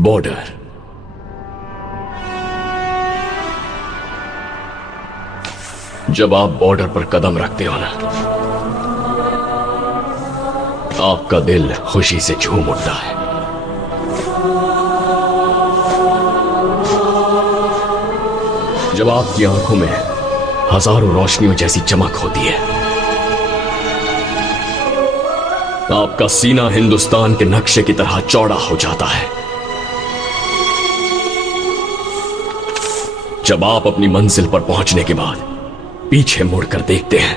Border. जब आप border पर कदम रखते हो ना, आपका दिल खुशी से झूम उठता है। जब आपकी आंखों में हजारों रोशनियों जैसी चमक होती है, आपका सीना हिंदुस्तान के नक्शे की तरह चौड़ा हो जाता है। जब आप अपनी मंजिल पर पहुंचने के बाद पीछे मुड़कर देखते हैं,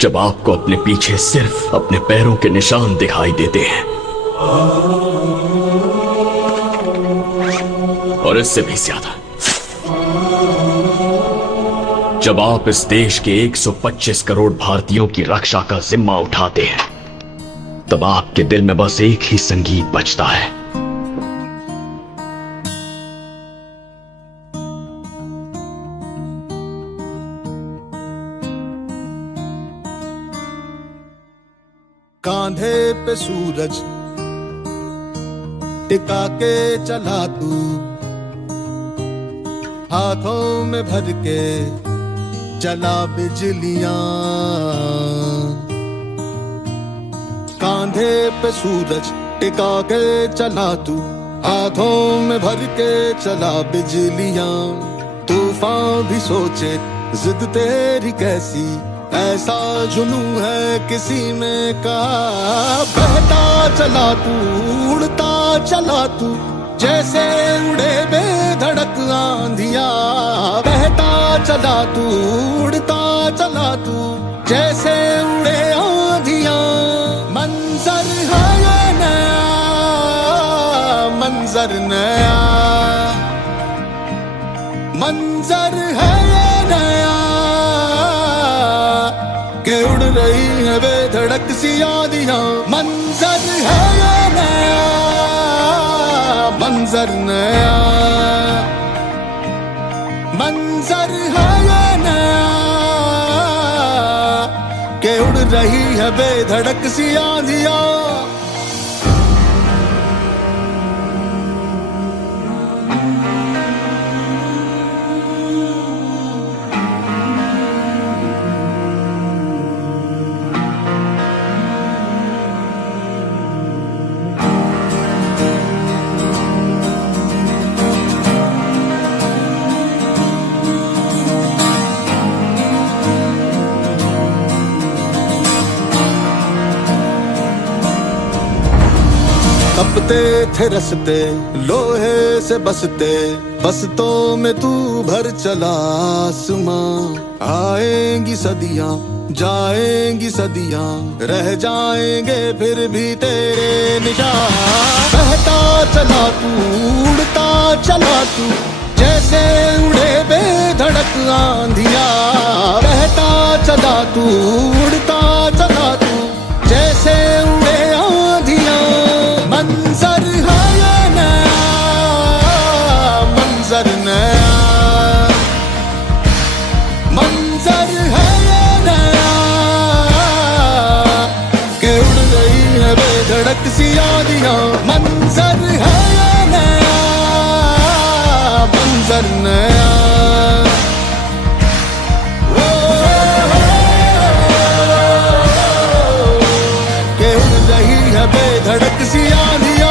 जब आपको अपने पीछे सिर्फ अपने पैरों के निशान दिखाई देते हैं, और इससे भी ज्यादा जब आप इस देश के 125 करोड़ भारतीयों की रक्षा का जिम्मा उठाते हैं, तब आपके दिल में बस एक ही संगीत बजता है। कांधे पे सूरज टिका के चला तू, हाथों में भर के चला बिजलियां। कांधे पे सूरज टिका के चला तू, हाथों में भर के चला बिजलियां। तूफान भी सोचे जिद तेरी कैसी, ऐसा जुनू है किसी में कहा। बहता चला तू, उड़ता चला तू, जैसे उड़े बेधड़क आंधिया। बहता चला तू, उड़ता चला तू, जैसे उड़े आंधिया। मंजर है ये नया, मंजर नया, मंजर है ये नया, के उड़ रही है बेधड़क सी आंधियां। मंजर है ये नया, मंजर नया, मंजर है ये नया, के उड़ रही है बेधड़क सी आंधियां। तपते थे रसते लोहे से बसते, बसतों में तू भर चला आसमां। आएंगी सदियां, जाएंगी सदियां, रह जाएंगे फिर भी तेरे निशान। बहता चला तू, उड़ता चला तू, जैसे उड़े बेधड़क आंधिया। बहता चला तू, उड़ता चला तू, जैसे उड़े आंधिया। मंजर है ये नया, मंजर नया, मंजर है ये नया, के उड़ रही है बेधड़क सी आंधियां। मंजर है ये नया, मंजर नया, के उड़ रही है बेधड़क सी आंधियां।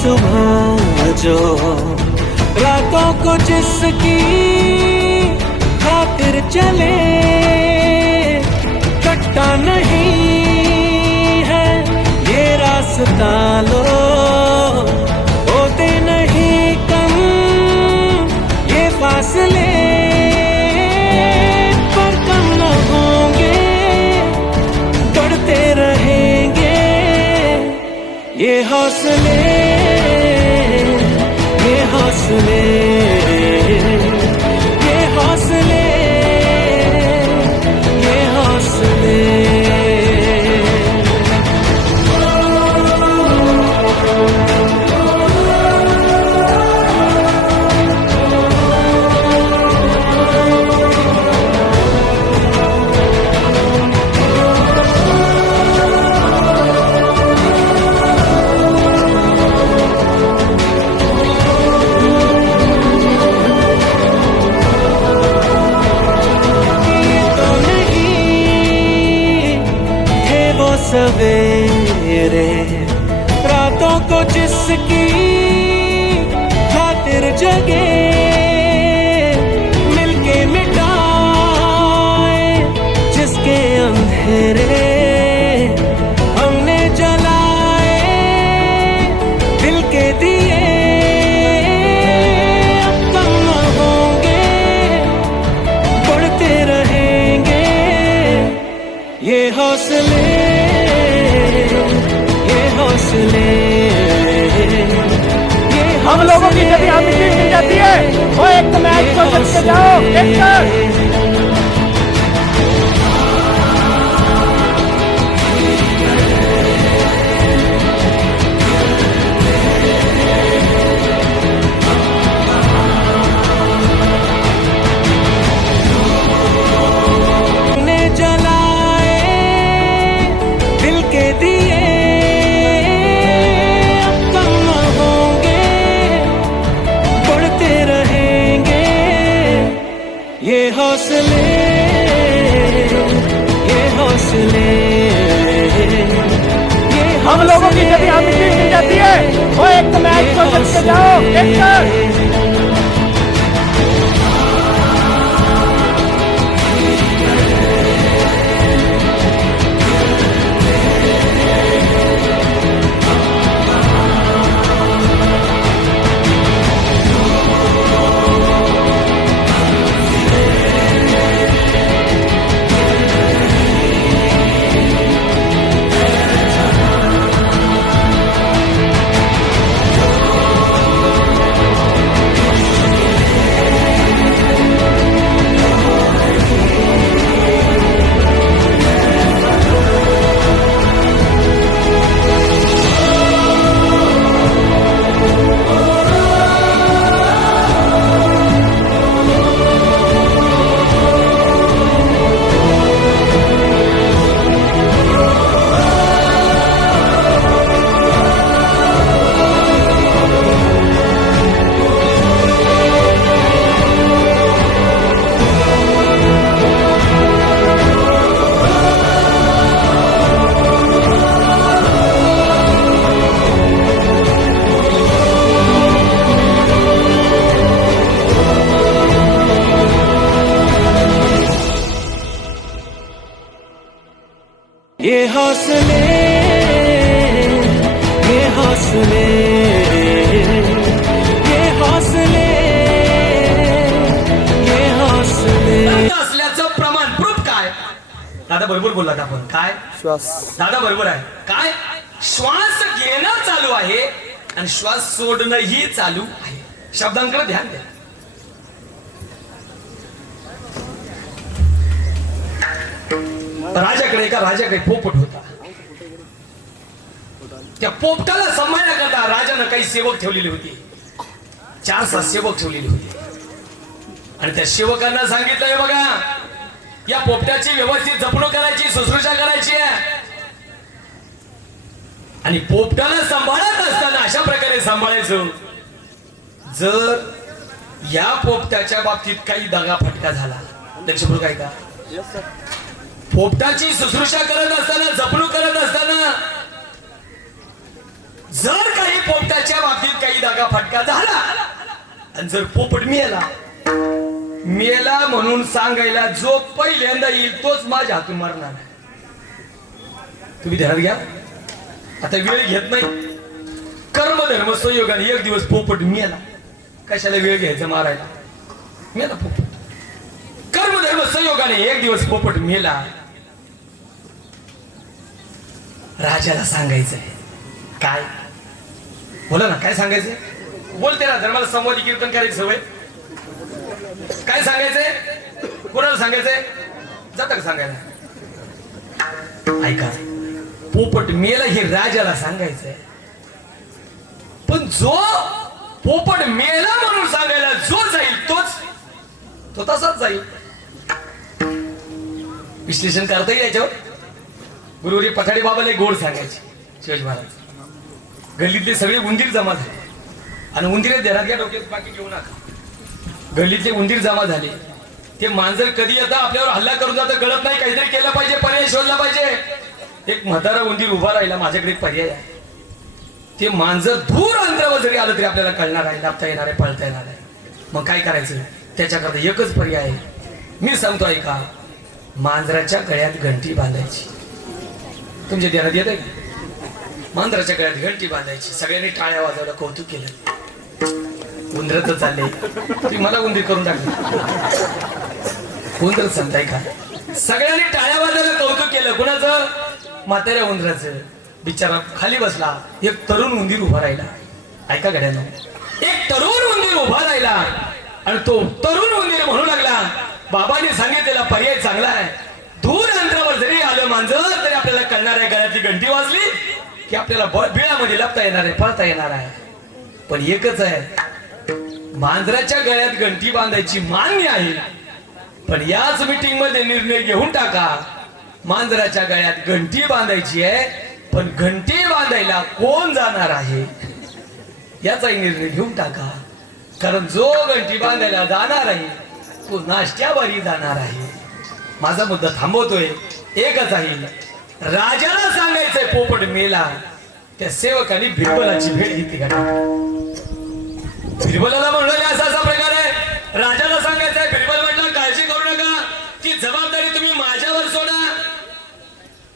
सुबह जो रातों को जिसकी खातिर चले, कटता नहीं है ये रास्ता लो, होते नहीं कम ये फासले, पर कम न होंगे बढ़ते रहेंगे ये हौसले, ये हौसले, ये हौसले, ये हौसले। सवेरे रातों को जिसकी खातिर जगे, मिलके मिटाए जिसके अंधेरे, हमने जलाए दिल के दिए, अब कम न होंगे बढ़ते रहेंगे ये हौसले, हम लोगों की जब हमें मिल जाती है वो एक तो मैच को जीत के जाओ देखकर। ये हौसले, ये हौसले, हम लोगों की जब हमें मिल जाती है वो एक तो मैच को जीत के जाओ देखकर। ये हौसले, ये हौसले, ये हौसले, ये हौसले। असल्याचं प्रमाण प्रूफ काय? दादा बरोबर बोललात आपण. काय श्वास, दादा बरोबर आहे. काय श्वास घेणं चालू आहे आणि श्वास सोडणंही चालू आहे. शब्दांकडे ध्यान द्या. राजाकडे पोपट होता. त्या पोपटाला सांभाळण्याकरता राजानं काही सेवक ठेवलेले होते. 4-6 सेवक ठेवलेले होते आणि त्या सेवकांना सांगितलंय बघा या पोपटाची व्यवस्थित जपणूक करायची, शुश्रूषा करायची आहे आणि पोपटाला सांभाळत असताना अशा प्रकारे सांभाळायचं, जर या पोपटाच्या बाबतीत काही दगाफटका झाला तर काय का पोपटाची शुश्रूषा करत असताना, जपणूक करत असताना जर काही पोपटाच्या बाबतीत का फटका झाला. आणि जर पोपट मेला म्हणून सांगायला जो पहिल्यांदा येईल तोच माझ्या हातून मारणार. तुम्ही ध्यानात घ्या. आता वेळ घेत नाही. कर्मधर्म संयोगाने एक दिवस पोपट मेला. कशाला वेळ घ्यायचा मारायला? मेला पोपट. कर्मधर्म संयोगाने एक दिवस पोपट मेला. राजाला सांगायचंय काय? बोला ना, काय सांगायचंय? बोलते ना, धर्माला संवादी कीर्तन करायची सवय. काय सांगायचंय? कोणाला सांगायचंय? जाता का सांगायला? ऐका, पोपट मेला हे राजाला सांगायचंय. पण जो पोपट मेला म्हणून सांगायला जो जाईल तो तसाच जाईल. विश्लेषण करता येईल याच्यावर. गुरुवारी पठाडे बाबाला एक गोड सांगायचे शिवाजी महाराज. गल्लीतले सगळे उंदीर जमा झाले आणि उंदीर देण्यात घ्या, डोक्यात बाकी घेऊ नका. गल्लीतले उंदीर जमा झाले. ते मांजर कधी आता आपल्यावर हल्ला करून जातं कळत नाही. काहीतरी केलं पाहिजे, पर्याय शोधला पाहिजे. एक म्हातारा उंदीर उभा राहिला. माझ्याकडे एक पर्याय आहे. ते मांजर दूर अंतरावर जरी आलं तरी आपल्याला कळणार आहे, लापता येणार आहे, पळता येणार आहे. मग काय करायचं? त्याच्याकरता एकच पर्याय आहे. मी सांगतो ऐका. मांजराच्या गळ्यात घंटी बांधायची. तुमच्या ध्यानात येत आहे का? मांजराच्या गळ्यात घंटी बांधायची. सगळ्यांनी टाळ्या वाजवलं, कौतुक केलं. उंदरच चालले. तुम्ही मला उंदीर करून टाकले. उंदर सांगताय का? सगळ्यांनी टाळ्या वाजवलं, कौतुक केलं. कुणाचं? म्हाताऱ्या उंदराचं. बिचारा खाली बसला. एक तरुण उंदीर उभा राहिला. ऐका गड्यांना, एक तरुण उंदीर उभा राहिला आणि तो तरुण उंदीर म्हणू लागला, बाबांनी सांगितलेला पर्याय चांगला आहे. दूर अंतरावर जरी आलं मांजर तरी आपल्याला कळणार आहे. गळ्यातली घंटी वाजली की आपल्याला बिळामध्ये लपता येणार आहे, पळता येणार आहे. पण एकच आहे, मांजराच्या गळ्यात घंटी बांधायची मान्य आहे. पण याच मीटिंग मध्ये निर्णय घेऊन टाका, मांजराच्या गळ्यात घंटी बांधायची आहे. पण घंटी बांधायला कोण जाणार आहे याचाही निर्णय घेऊन टाका. कारण जो घंटी बांधायला जाणार आहे तो नाश्त्यावरी जाणार आहे. माझा मुद्दा थांबवतोय. एकच आहे, राजाला सांगायचंय पोपट मेला. त्या सेवकांनी बिरबलाची भेट घेतली का? बिरबलाला म्हणलं असा असा प्रकार आहे, राजाला सांगायचंय. बिरबल म्हटलं काळजी करू नका, ती जबाबदारी तुम्ही माझ्यावर सोडा.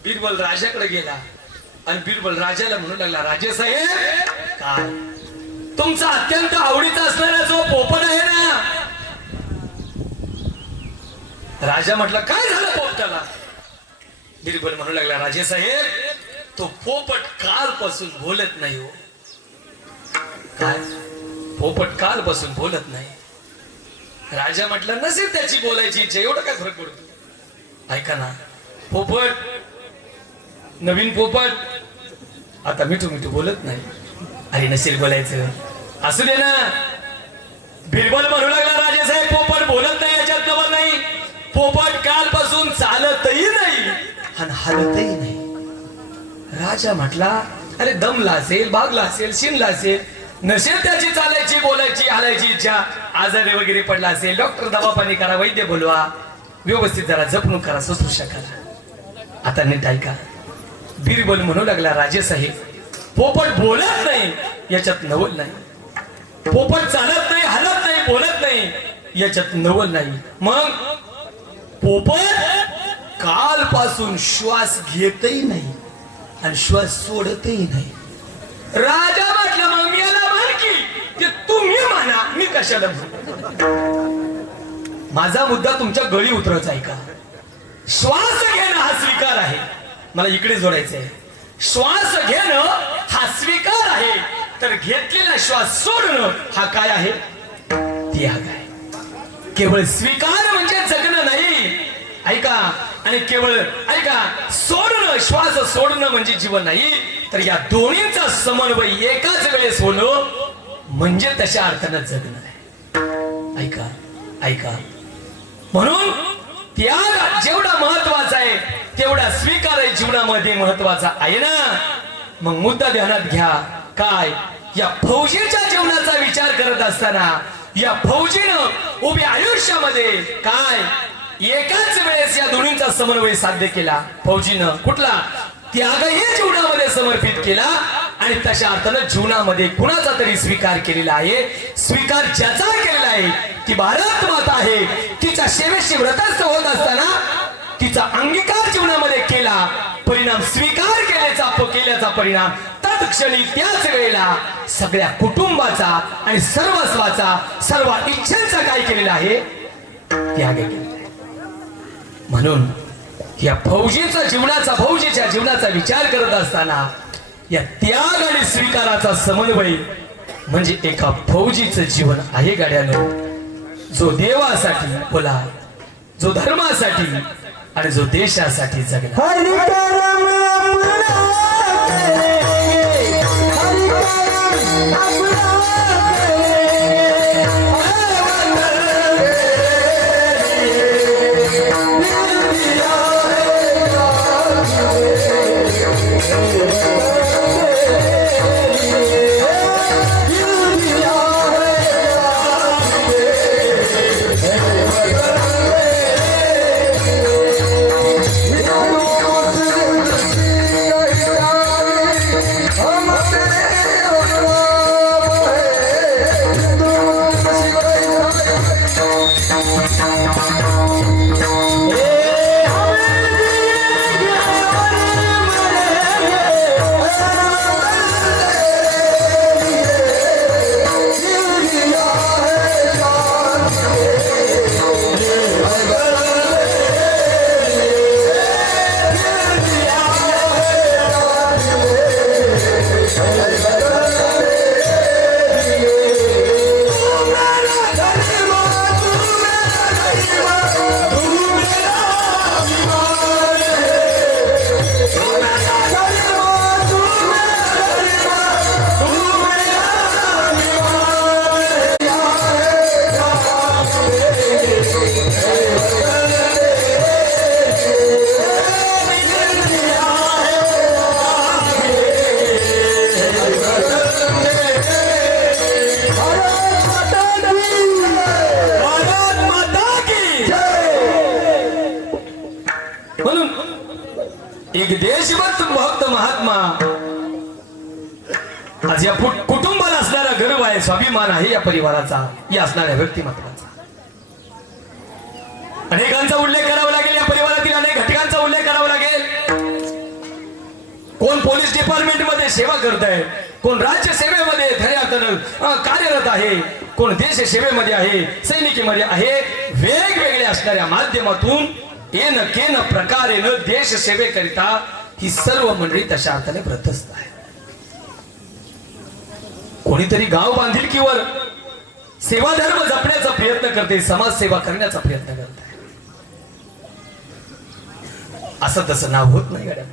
बिरबल राजाकडे गेला आणि बिरबल राजाला म्हणू लागला, राजे साहेब काय तुमचा अत्यंत आवडीचा असणारा जो पोपट आहे ना. राजा म्हटलं काय झालं पोपटाला? बिरबल म्हणू लागला, राजे साहेब तो पोपट कालपासून बोलत नाही हो. काय? पोपट कालपासून बोलत नाही. राजा म्हटलं नसेल त्याची बोलायची इच्छा, एवढं काय फरक पडतो? ऐका ना, पोपट नवीन पोपट आता मिठू मिठू बोलत नाही. अरे नसेल बोलायचं, असू दे ना. बिरबल म्हणू लागला, राजे साहेब पोपट बोलत नाही याच्यात नवल नाही. पोपट कालपासून चालतही नाही आणि हालतही नाही. राजा म्हटला, अरे दमला असेल, भागला असेल, शिनला असेल, नसेल त्याची चालायची, बोलायची, हालायची इच्छा, आजारी वगैरे पडला असेल, डॉक्टर दवापाणी करा, वैद्य बोलवा, व्यवस्थित जरा जपणूक करा, शुश्रूषा करा. आता नीट ऐका. बिरबल म्हणू लागला, राजे साहेब पोपट बोलत नाही याच्यात नवल नाही. पोपट चालत नाही, हलत नाही, बोलत नाही याच्यात नवल नाही. मग पोपट कालपासून श्वास घेतही नाही आणि श्वास सोडतही नाही. राजा म्हटलं, मग मी याला म्हण की ते तुम्ही म्हणा, मी कशाला म्हणू? माझा मुद्दा तुमच्या गळी उतरायचा आहे का? श्वास घेणं हा स्वीकार आहे. मला इकडे जोडायचं आहे. श्वास घेणं हा स्वीकार आहे, तर घेतलेला श्वास सोडणं हा काय आहे? त्याग आहे. केवळ स्वीकार म्हणजे जगणं नाही, ऐका. आणि केवळ ऐका, सोडणं, श्वास सोडणं म्हणजे जीवन नाही. तर या दोन्हींचा समन्वय एकाच वेळेस होणं म्हणजे तशा अर्थानं जगणं आहे. ऐका ऐका. म्हणून त्याग जेवढा महत्वाचा आहे तेवढा स्वीकार जीवनामध्ये महत्वाचा आहे ना. मग मुद्दा ध्यानात घ्या. काय? या फौजीच्या जीवनाचा विचार करत असताना या फौजीनं उभ्या आयुष्यामध्ये काय एकाच वेळेस या दोन्हींचा समन्वय साध्य केला. फौजीनं कुठला? त्यागही जीवनामध्ये समर्पित केला आणि तशा अर्थानं जीवनामध्ये कुणाचा तरी स्वीकार केलेला आहे. स्वीकार ज्याचा केलेला आहे ती भारत माता आहे. तिच्या सेवेशी व्रतस्थ होत असताना तिचा अंगीकार जीवनामध्ये केला, परिणाम स्वीकार केल्याचा परिणाम तत्क्षणी त्याच वेळेला सगळ्या कुटुंबाचा आणि सर्वस्वाचा सर्व इच्छांचा काय केलेला आहे, त्याग केलेला आहे. म्हणून या फौजीच्या जीवनाचा विचार करत असताना या त्याग आणि स्वीकाराचा समन्वय म्हणजे एका फौजीचं जीवन आहे गाड्यानं. जो देवासाठी बोला, जो धर्मासाठी आणि जो देशासाठी जगला. एक देशभक्त भक्त महात्मा आज या कुटुंबाला असणारा गर्व आहे, स्वाभिमान आहे या परिवाराचा, या असणाऱ्या व्यक्तिमत्वाचा. अनेकांचा उल्लेख करावा लागेल, या परिवारातील अनेक घटकांचा उल्लेख करावा लागेल. कोण पोलीस डिपार्टमेंट मध्ये सेवा करत आहे, कोण राज्य सेवेमध्ये खऱ्या अर्थानं कार्यरत आहे, कोण देश सेवेमध्ये आहे, सैनिकीमध्ये आहे. वेगवेगळ्या असणाऱ्या माध्यमातून येन केन प्रकारेनं देश सेवेकरिता ही सर्व मंडळी तशा अर्थाने व्रतस्थ आहे. कोणीतरी गाव बांधिलकीवर सेवा धर्म जपण्याचा प्रयत्न करते, समाजसेवा करण्याचा प्रयत्न करते. असं तसं नाव होत नाही गाड्या.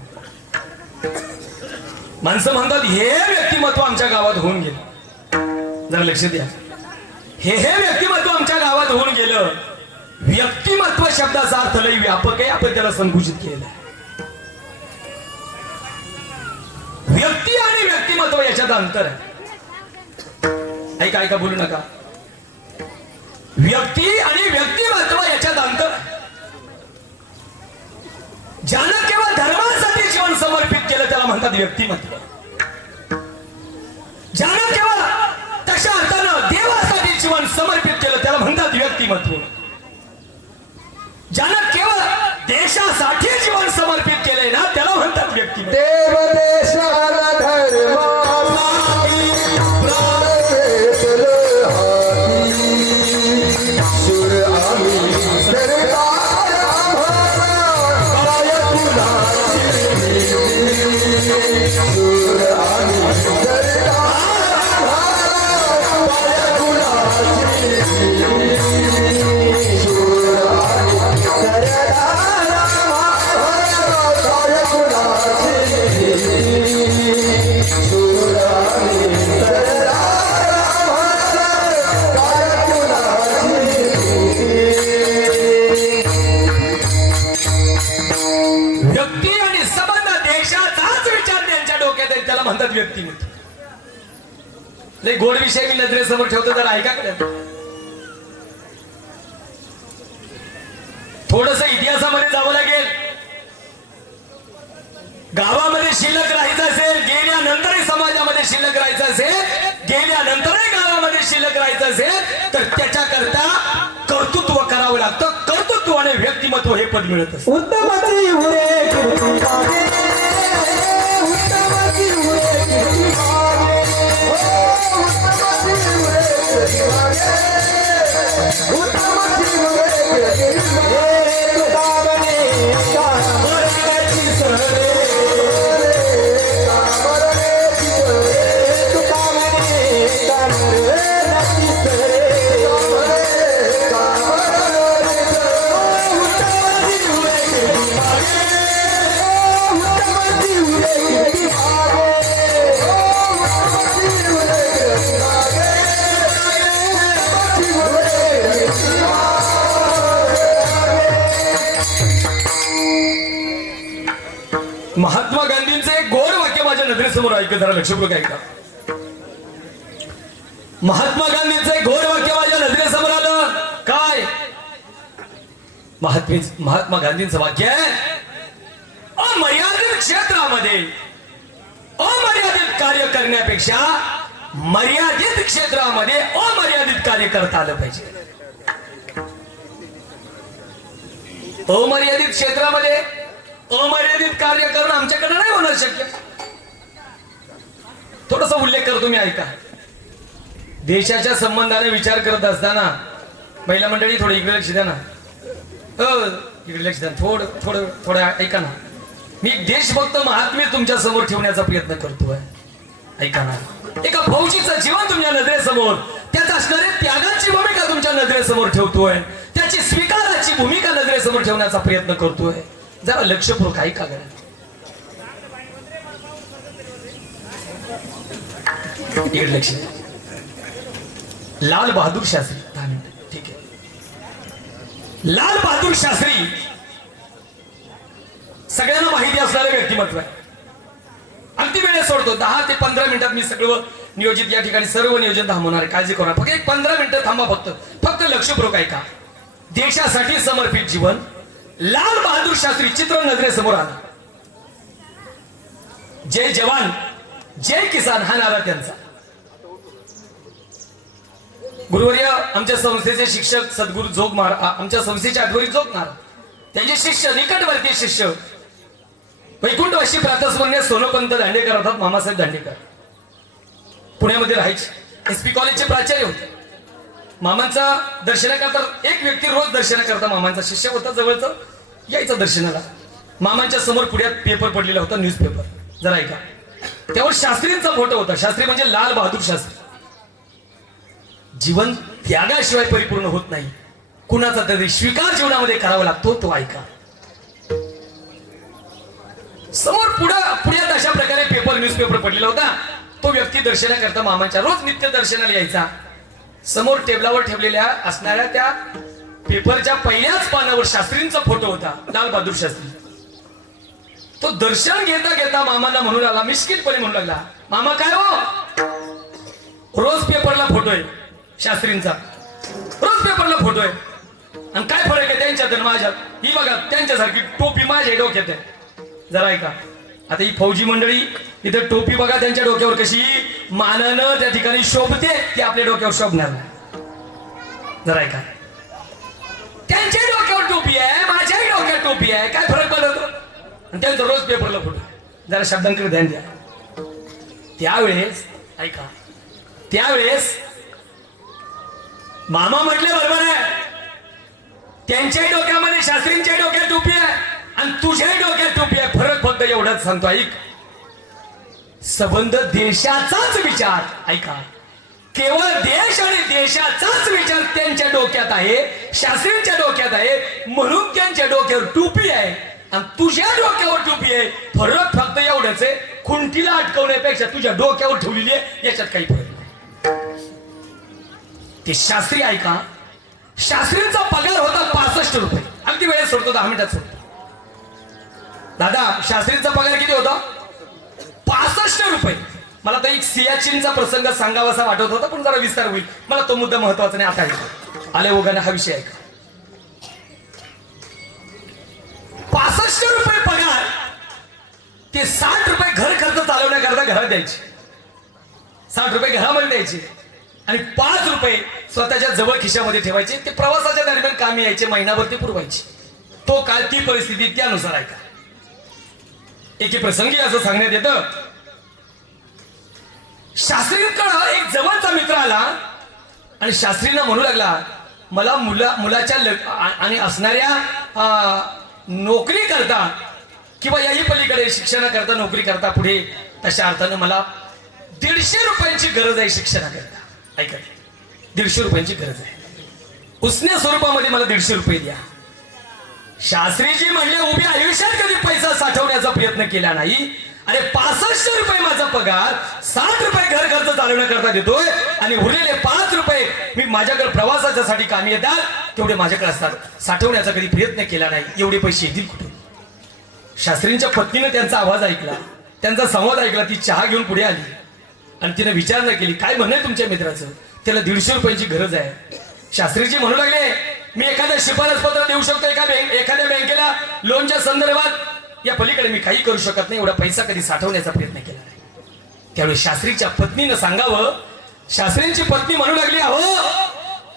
माणसं म्हणतात हे व्यक्तिमत्व आमच्या गावात होऊन गेलं. जरा लक्ष द्या, हे व्यक्तिमत्व आमच्या गावात होऊन गेलं. व्यक्तिमत्व शब्दाचा अर्थ लई व्यापक आहे, आपण त्याला संकुचित केलं. व्यक्ती आणि व्यक्तिमत्व याच्यात अंतर आहे. ऐका बोलू नका. व्यक्ती आणि व्यक्तिमत्व याच्यात अंतर आहे. ज्यानं केवळ धर्मासाठी जीवन समर्पित केलं त्याला म्हणतात व्यक्तिमत्व. ज्यानं केवळ तशा अर्थानं देवासाठी जीवन समर्पित केलं त्याला म्हणतात व्यक्तिमत्व. ज्यानं केवळ देशासाठी जीवन समर्पित केलंय ना त्याला म्हणतात व्यक्तिमत्व. देव देशाला धर्मासाठी प्राण वेचलं हाती. सुर आम्ही सरकार आम्हाला काय कुणाची. सुर आम्ही सरकार आम्हाला काय कुणाची. व्यक्ती आणि संबंध देशाचाच विचार त्यांच्या डोक्यात आहे त्याला म्हणतात व्यक्तिमत्व. लय गोड विषय मी नजरेसमोर ठेवतो, जरा ऐका कडे. थोडस इतिहासामध्ये जावं लागेल. गावामध्ये शिल्लक राहायचं असेल, गेल्या मेल्यानंतरही समाजामध्ये शिल्लक राहायचं असेल, गेल्यानंतरही गावामध्ये शिल्लक राहायचं असेल तर त्याच्याकरता कर्तृत्व करावं लागतं. कर्तृत्व आणि व्यक्तिमत्व हे पद मिळत असतं. उत्तमाची हुरे कीर्ती मागे, उत्तमाची हुरे कीर्ती मागे, हो, उत्तमाची हुरे कीर्ती मागे, उत्तमाची हुरे कीर्ती मागे. तुका बने कामरची सरे, कामरची सरे, तुका बने कामरची सरे, महात्मा गांधींचं एक गोड वाक्य माझ्या नजरेसमोर ऐका, जरा लक्षपूर्वक ऐका. महात्मा गांधींचं एक गोड वाक्य माझ्या नजरेसमोर आलं. काय? महात्मा गांधींचं वाक्य आहे, अमर्यादित क्षेत्रामध्ये अमर्यादित कार्य करण्यापेक्षा मर्यादित क्षेत्रामध्ये अमर्यादित कार्य करता आलं पाहिजे. अमर्यादित क्षेत्रामध्ये अमर्यादित कार्य करणं आमच्याकडे नाही होणार शक्य. थोडासा उल्लेख करतो मी, ऐका. देशाच्या संबंधाने विचार करत असताना महिला मंडळी थोडं इकडे लक्ष द्या ना, इकडे लक्ष द्या, थोडं ऐका ना. मी देशभक्त महात्मे तुमच्या समोर ठेवण्याचा प्रयत्न करतोय, ऐका ना. एका फौजीचं जीवन तुमच्या नजरेसमोर, त्यात असणारे त्यागाची भूमिका तुमच्या नजरेसमोर ठेवतोय, त्याची स्वीकाराची भूमिका नजरेसमोर ठेवण्याचा प्रयत्न करतोय. जरा लक्षपूर्वक ऐका गं. इकडे लक्ष द्या. लाल बहादूर शास्त्री, 10 मिनिटं, ठीक आहे. लाल बहादूर शास्त्री सगळ्यांना माहिती असणारे व्यक्तिमत्व आहे. अगदी वेळेस सोडतो, 10 ते 15 मिनिटात मी सगळं नियोजित या ठिकाणी सर्व नियोजन थांबवणार आहे, काळजी करू नका. फक्त 15 मिनिटं थांबा, फक्त लक्षपूर्वक ऐका. देशासाठी समर्पित जीवन, लाल बहादूर शास्त्री चित्र नजरेसमोर आलं. जय जवान जय किसान हा नारा त्यांचा. गुरुवर्य आमच्या संस्थेचे शिक्षक सद्गुरू जोग महाराज, आमच्या संस्थेचे आठवडी जोग महाराज, त्यांचे शिष्य, निकटवर्तीय शिष्य वैकुंठवासी प्रातस्मरणीय सोनोपंत दांडेकर अर्थात मामासाहेब दांडेकर पुण्यामध्ये राहायचे. एसपी कॉलेजचे प्राचार्य होते. मामांचा दर्शनाकरता एक व्यक्ती रोज दर्शनाकरता मामांचा शिष्य होता, जवळचं यायचं दर्शनाला. मामांच्या समोर पुढ्यात पेपर पडलेला होता, न्यूजपेपर. जरा ऐका. त्यावर शास्त्रींचा फोटो होता. शास्त्री म्हणजे लाल बहादूर शास्त्री. जीवन त्यागाशिवाय परिपूर्ण होत नाही, कुणाचा तरी स्वीकार जीवनामध्ये करावा लागतो, तो ऐका. समोर पुढ्यात अशा प्रकारे पेपर न्यूजपेपर पडलेला होता. तो व्यक्ती दर्शनाकरता मामांच्या रोज नित्य दर्शनाला यायचा. समोर टेबलावर ठेवलेल्या असणाऱ्या त्या पेपरच्या पहिल्याच पानावर शास्त्रींचा फोटो होता, लाल बहादूर शास्त्री. तो दर्शन घेता घेता मामाला म्हणून आला, मिश्किलपणे म्हणू लागला, मामा काय हो, रोज पेपरला फोटो आहे शास्त्रींचा, रोज पेपरला फोटो आहे, आणि काय फरक आहे त्यांच्यात आणि माझ्यात? ही बघा त्यांच्यासारखी टोपी माझ्या डोक्यात आहे. जरा ऐका. आता ही फौजी मंडळी इथं टोपी बघा त्यांच्या डोक्यावर कशी मानानं त्या ठिकाणी शोभते, ती आपल्या डोक्यावर शोभणार नाही. जरा ऐका. त्यांच्या डोक्यावर टोपी आहे, माझ्याही डोक्यात टोपी आहे, काय फरक पडतो? आणि त्यांचा रोज पेपरला फोटो. जरा शब्दांकडे ध्यान द्या. त्यावेळेस ऐका, त्यावेळेस मामा म्हटले बरोबर आहे, त्यांच्याही डोक्यामध्ये शास्त्रींच्या डोक्यात टोपी आहे आणि तुझ्याही डोक्यात टोपी आहे. फरक फक्त एवढाच सांगतो, ऐक. संबंध देशाचाच विचार, ऐका, केवळ देश आणि देशाचाच विचार त्यांच्या डोक्यात आहे, शास्त्रींच्या डोक्यात आहे, म्हणून त्यांच्या डोक्यावर टोपी आहे आणि तुझ्या डोक्यावर टोपी आहे. फरक फक्त एवढंच आहे, खुंटीला अटकवण्यापेक्षा तुझ्या डोक्यावर ठेवलेली आहे, याच्यात काही फरक नाही. ते शास्त्री ऐका, शास्त्रींचा पगार होता 65 रुपये. अगदी वेळेत सोडतो, 10 मिनिटात सोडतो. दादा शास्त्रींचा पगार किती होता? 65 रुपये. मला तर एक सियाचीनचा प्रसंग सांगावासा वाटत होता, पण जरा विस्तार होईल. मला तो मुद्दा महत्वाचा नाही. आता ऐका, आले ओघाने हा विषय ऐका. 65 रुपये पगार, ते 60 रुपये घर खर्च चालवण्याकरता घरात द्यायचे, 60 रुपये घरामध्ये द्यायचे आणि 5 रुपये स्वतःच्या जवळ खिशामध्ये ठेवायचे. ते प्रवासाच्या दरम्यान कामी यायचे, महिनाभर ते पुरवायचे. तो काळ, ती परिस्थिती, त्यानुसार ऐका. एके प्रसंगी असं सांगण्यात येतं, शास्त्रींकडं एक जवळचा मित्र आला आणि शास्त्रींना म्हणू लागला, मला मुलाच्या आणि असणाऱ्या नोकरी करता किंवा याही पलीकडे शिक्षणाकरता, नोकरी करता पुढे, तशा अर्थानं मला 150 रुपयांची गरज आहे शिक्षणाकरता. ऐका, 150 रुपयांची गरज आहे, उसने स्वरूपामध्ये मला 150 रुपये द्या. शास्त्रीजी म्हणले, उभी आयुष्यात कधी पैसा साठवण्याचा प्रयत्न केला नाही. अरे 65 रुपये माझा पगार, 60 रुपये घर खर्च चालवण्याकरता देतोय आणि उरलेले 5 रुपये मी माझ्याकडे प्रवासाच्यासाठी कामी येतात, तेवढे माझ्याकडे असतात. साठवण्याचा कधी प्रयत्न केला नाही, एवढे पैसे येतील कुठून? शास्त्रींच्या पत्नीने त्यांचा आवाज ऐकला, त्यांचा संवाद ऐकला. ती चहा घेऊन पुढे आली आणि तिने विचारणा केली, काय म्हणणं आहे तुमच्या मित्राचं? त्याला 150 रुपयांची गरज आहे. शास्त्रीजी म्हणू लागले, मी एखादं शिफारस पत्र देऊ शकतो एखाद्या बँकेला लोनच्या संदर्भात, या पलीकडे मी काही करू शकत नाही. एवढा पैसा कधी साठवण्याचा प्रयत्न केला नाही. त्यावेळी शास्त्रीच्या पत्नीनं सांगावं, शास्त्रींची पत्नी म्हणू लागली, अहो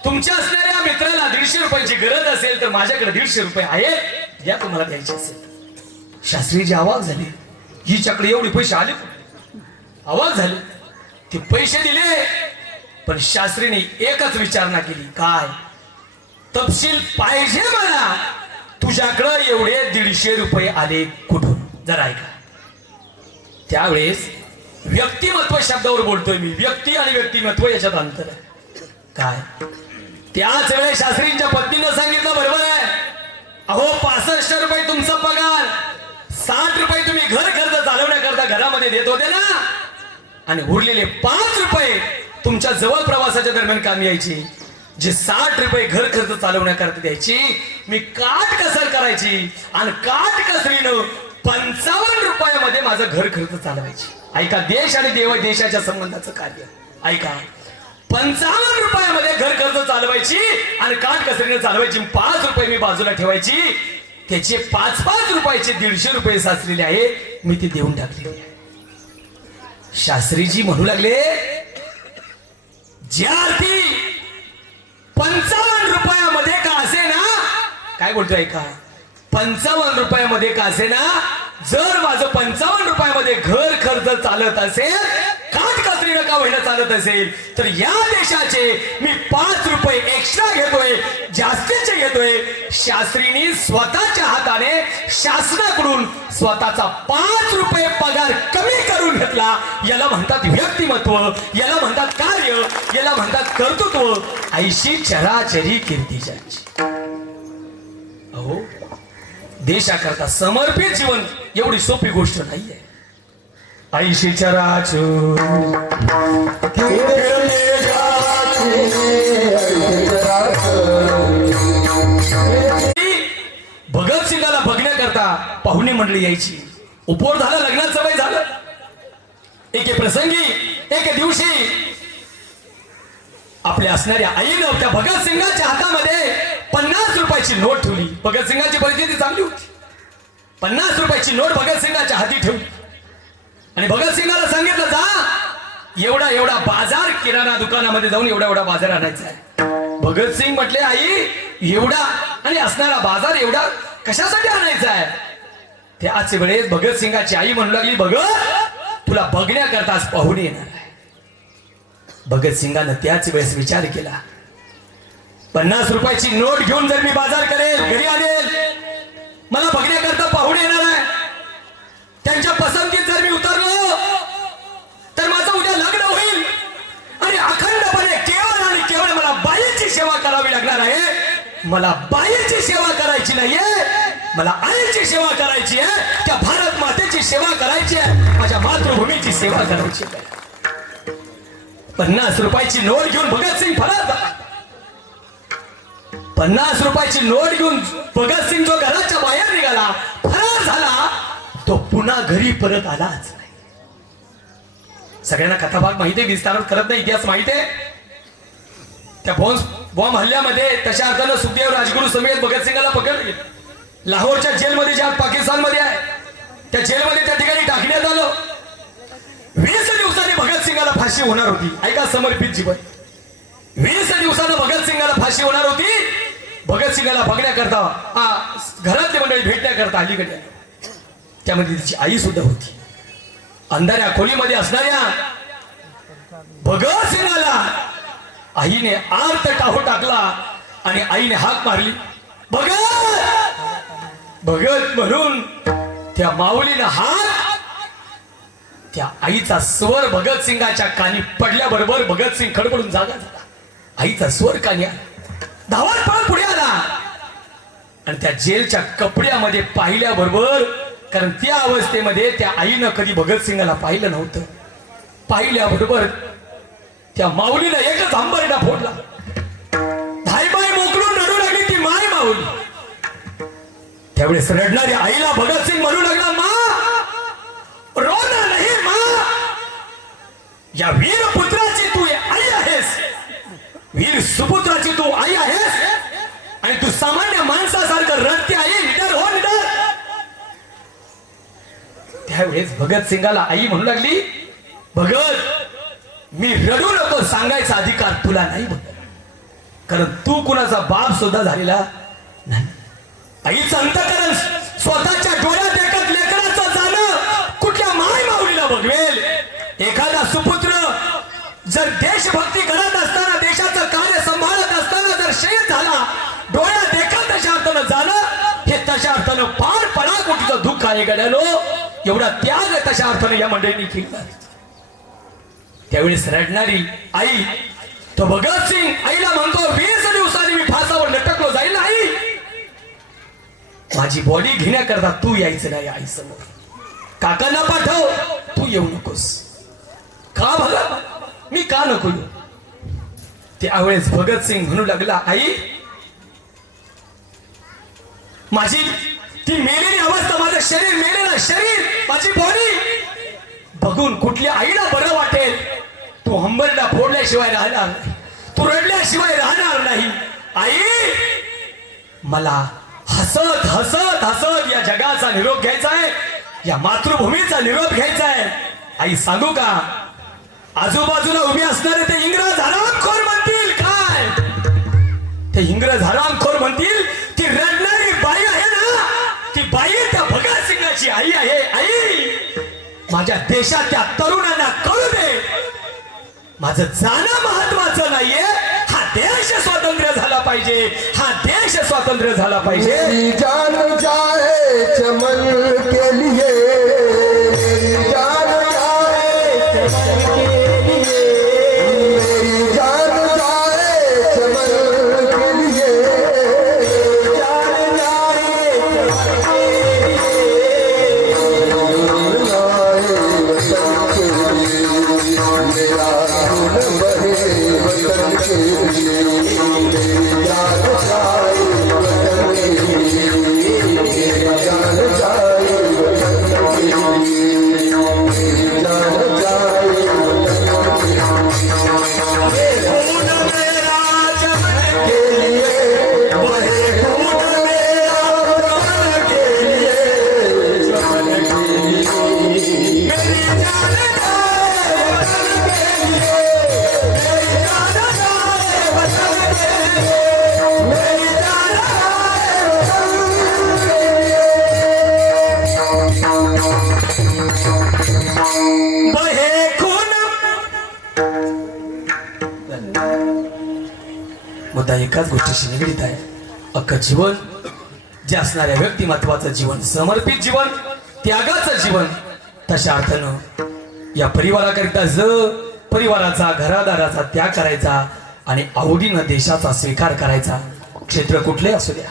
तुमच्या असणाऱ्या मित्राला 150 रुपयांची गरज असेल तर माझ्याकडे 150 रुपये आहेत, या तुम्हाला द्यायचे असेल. शास्त्रीजी आवाज झाले, हिच्याकडे एवढे पैसे आले, आवाज झाले, ते पैसे दिले. पण शास्त्रीने एकच विचारणा केली, काय तपशील पाहिजे मला? तुझ्याकडं एवढे 150 रुपये आले कुठून? जरा ऐका. त्यावेळेस व्यक्तिमत्व शब्दावर बोलतोय मी, व्यक्ती आणि व्यक्तिमत्व याच्यात अंतर आहे. काय? त्याच वेळेस शास्त्रींच्या पत्नीनं सांगितलं, बरोबर आहे, अहो 65 रुपये तुमचा पगार, 60 रुपये तुम्ही घर खर्च चालवण्याकरता घरामध्ये देत होते ना, आणि उरलेले 5 रुपये तुमच्या जवळ प्रवासाच्या दरम्यान कामी यायची. जे 60 रुपये घर खर्च चालवण्याकरता द्यायची, मी काट कसर करायची आणि काट कसरीनं 55 रुपयामध्ये माझं घर खर्च चालवायची. ऐका, देश आणि देशाच्या संबंधाचं कार्य ऐका. 55 रुपयामध्ये घर खर्च चालवायची आणि काट कसरीनं चालवायची. 5 रुपये मी बाजूला ठेवायची. त्याचे 5-5 रुपयाचे 150 रुपये साचलेले आहे, मी ते देऊन टाकलेले आहे. शास्त्रीजी म्हणू लागले, ज्या अर्थी 55 रुपयामध्ये का असे ना, काय बोलतोय का, 55 रुपयामध्ये का असे ना, जर माझं 55 रुपयामध्ये घर खर्च चालत असेल, काटकसरीनं का होईना चालत असेल, तर या देशाचे मी 5 रुपये एक्स्ट्रा घेतोय, जास्तीचे घेतोय. शास्त्रींनी स्वतःच्या हाताने शासनाकडून स्वतःचा 5 रुपये पगार कमी करून घेतला. याला म्हणतात व्यक्तिमत्व, याला म्हणतात कार्य, याला म्हणतात कर्तृत्व. ऐशी चराचरी कीर्ती ज्याची. अहो, देशाकरता समर्पित जीवन एवढी सोपी गोष्ट नाहीये. ऐशी चराचर भगतसिंगाला बघण्याकरता पाहुणे मंडळी यायची. उपवर झालं, लग्नाचं वय झालं. एके प्रसंगी एके दिवशी आपल्या असणाऱ्या आईनं त्या भगतसिंगाच्या हातामध्ये 50 रुपयाची नोट ठेवली. भगतसिंगाची परिस्थिती चांगली होती. 50 रुपयाची नोट भगतसिंगाच्या हाती ठेवली आणि भगतसिंगाला सांगितलं, जा एवढा एवढा बाजार किराणा दुकानामध्ये जाऊन एवढा बाजार आणायचा आहे. भगतसिंग म्हटले, आई एवढा आणि असणारा बाजार एवढा कशासाठी आणायचा आहे? त्याच वेळेस भगतसिंगाची आई म्हणू लागली, भगत तुला बघण्याकरताच पाहुणे येणार आहे. भगतसिंगानं त्याच वेळेस विचार केला, 50 रुपयाची नोट घेऊन जर मी बाजार करेल, घरी आणेल, मला बघण्याकरता पाहुणे येणार आहे, त्यांच्या पसंतीत जर मी उतरलो तर माझं उद्या लग्न होईल आणि अखंडपणे केवळ आणि केवळ मला बाईची सेवा करावी लागणार आहे. मला बाईची सेवा करायची नाहीये, मला आईची सेवा करायची आहे, त्या भारत मातेची सेवा करायची आहे, माझ्या मातृभूमीची सेवा करायची आहे. 50 रुपयाची नोट घेऊन भगतसिंग फरार झाला. 50 रुपयाची नोट घेऊन भगतसिंग जो घराच्या बाहेर निघाला, फरार झाला, तो पुन्हा घरी परत आलाच नाही. सगळ्यांना कथाभाग माहिती आहे, विस्तार करत नाही, इतिहास माहिती आहे. त्या बॉम्ब हल्ल्यामध्ये तशा अर्थानं सुखदेव राजगुरू समेत भगतसिंगाला पकडले. लाहोरच्या जेलमध्ये, ज्या पाकिस्तानमध्ये आहे, त्या जेलमध्ये त्या ठिकाणी टाकण्यात आलं. 20 दिवसांनी भगतसिंगाला फाशी होणार होती. ऐका, समर्पित जीवन. 20 दिवसानं भगतसिंगाला फाशी होणार होती. भगतसिंगाला बघण्याकरता घरातले मंडळी भेटण्याकरता अलीकडे. त्यामध्ये तिची आई सुद्धा होती. अंधाऱ्या खोलीमध्ये असणाऱ्या भगतसिंगाला आईने आर्त टाहो टाकला आणि आईने हाक मारली, भगत भगत म्हणून. त्या माऊलीनं हाक, त्या आईचा स्वर भगतसिंगाच्या कानी पडल्याबरोबर भगतसिंग खडबडून जागा झाला. आईचा स्वर कानी धावत पळत पुढे आला आणि त्या जेलच्या कपड्यामध्ये पाहिल्याबरोबर, कारण त्या अवस्थेमध्ये त्या आईनं कधी भगतसिंगाला पाहिलं नव्हतं, पाहिल्याबरोबर त्या माऊलीनं एकच आंबरडा फोडला. धायबाई मोकळून रडू लागली ती माय माऊली. त्यावेळेस रडणाऱ्या आईला भगतसिंग म्हणू लागला, मा रोना नाही मा, या वीर पुत्राची तू आई आहेस, वीर सुपुत्राची तू आई आहेस आणि तू सामान्य माणसासारखं रडते आई, निडर हो निडर. त्यावेळेस भगतसिंगाला आई म्हणू लागली, भगत मी रडू नको सांगायचा अधिकार तुला नाही बघ, कारण तू कुणाचा बाप सुद्धा झालेला नाही. आईचं अंतःकरण स्वतःच्या डोळ्यात एकच लेकराचं जाणं कुठल्या माय माऊलीला बघवेल. एखादा सुपुत्र जर देशभक्ती करत असताना, देशाचं कार्य सांभाळत असताना जर शहीद झाला, डोळ्यात एकच तशा अर्थानं जाणं हे तशा अर्थानं फार पराकोटीचं दुःख आहे गड्यानो. एवढा त्याग तशा अर्थानं या मंडळींनी केला. त्यावेळेस रडणारी आई, तो भगतसिंग आईला म्हणतो, 20 दिवसांनी मी फासावर लटकलो जाईल आई, माझी बॉडी घेण्याकरता तू यायचं नाही आई समोर, काकांना पाठव, तू येऊ नकोस. का भगत, मी का नको येऊ? त्यावेळेस भगतसिंग म्हणू लागला, आई माझी ती मेलेली अवस्था, माझं शरीर मेलेलं शरीर, माझी बॉडी बघून कुठल्या आईला बरं वाटेल? तू हंबरडा फोडल्याशिवाय राहणार नाही, तू रडल्याशिवाय राहणार नाही. आई मला हसत हसत हसत या जगाचा निरोप घ्यायचा आहे, या मातृभूमीचा निरोप घ्यायचा आहे. आई सांगू का, आजूबाजूला उभे असणारे ते इंग्रज हरामखोर म्हणतील काय? ते इंग्रज हरामखोर म्हणतील ती रडणारी बाई आहे ना, ती बाई त्या भगतसिंगाची आई आहे. आई माझ्या देशाच्या तरुणांना कळू दे, माझं जाणं महत्वाचं नाहीये, हा देश स्वातंत्र्य झाला पाहिजे, हा देश स्वातंत्र्य झाला पाहिजे. मेरी जान जाए चमन के लिए, मेरी जान जाए चमन के लिए, मेरी जान जाए चमन के लिए, जान जाए चमन के लिए, मेरा खून बहे वतन के लिए, मेरी जान जाए वतन के लिए, मेरी जान जाए वतन के लिए, मेरी जान जाए वतन के लिए, खून मेरा चमन के लिए, बहे खून मेरा चमन के लिए, चमन के लिए, मेरी जान जाए वतन के लिए, मेरी जान जाए वतन के लिए, मेरी जान जाए वतन के लिए, बहे खून. मुद्दा एकाच गोष्टीशी निगडीत आहे. अख्खं जीवन जे असणाऱ्या व्यक्तिमत्वाचं जीवन, समर्पित जीवन, त्यागाचं जीवन, तशा अर्थानं या परिवाराकरिता परिवाराचा घरादाराचा त्याग करायचा आणि आवडीनं देशाचा स्वीकार करायचा. क्षेत्र कुठले असू द्या,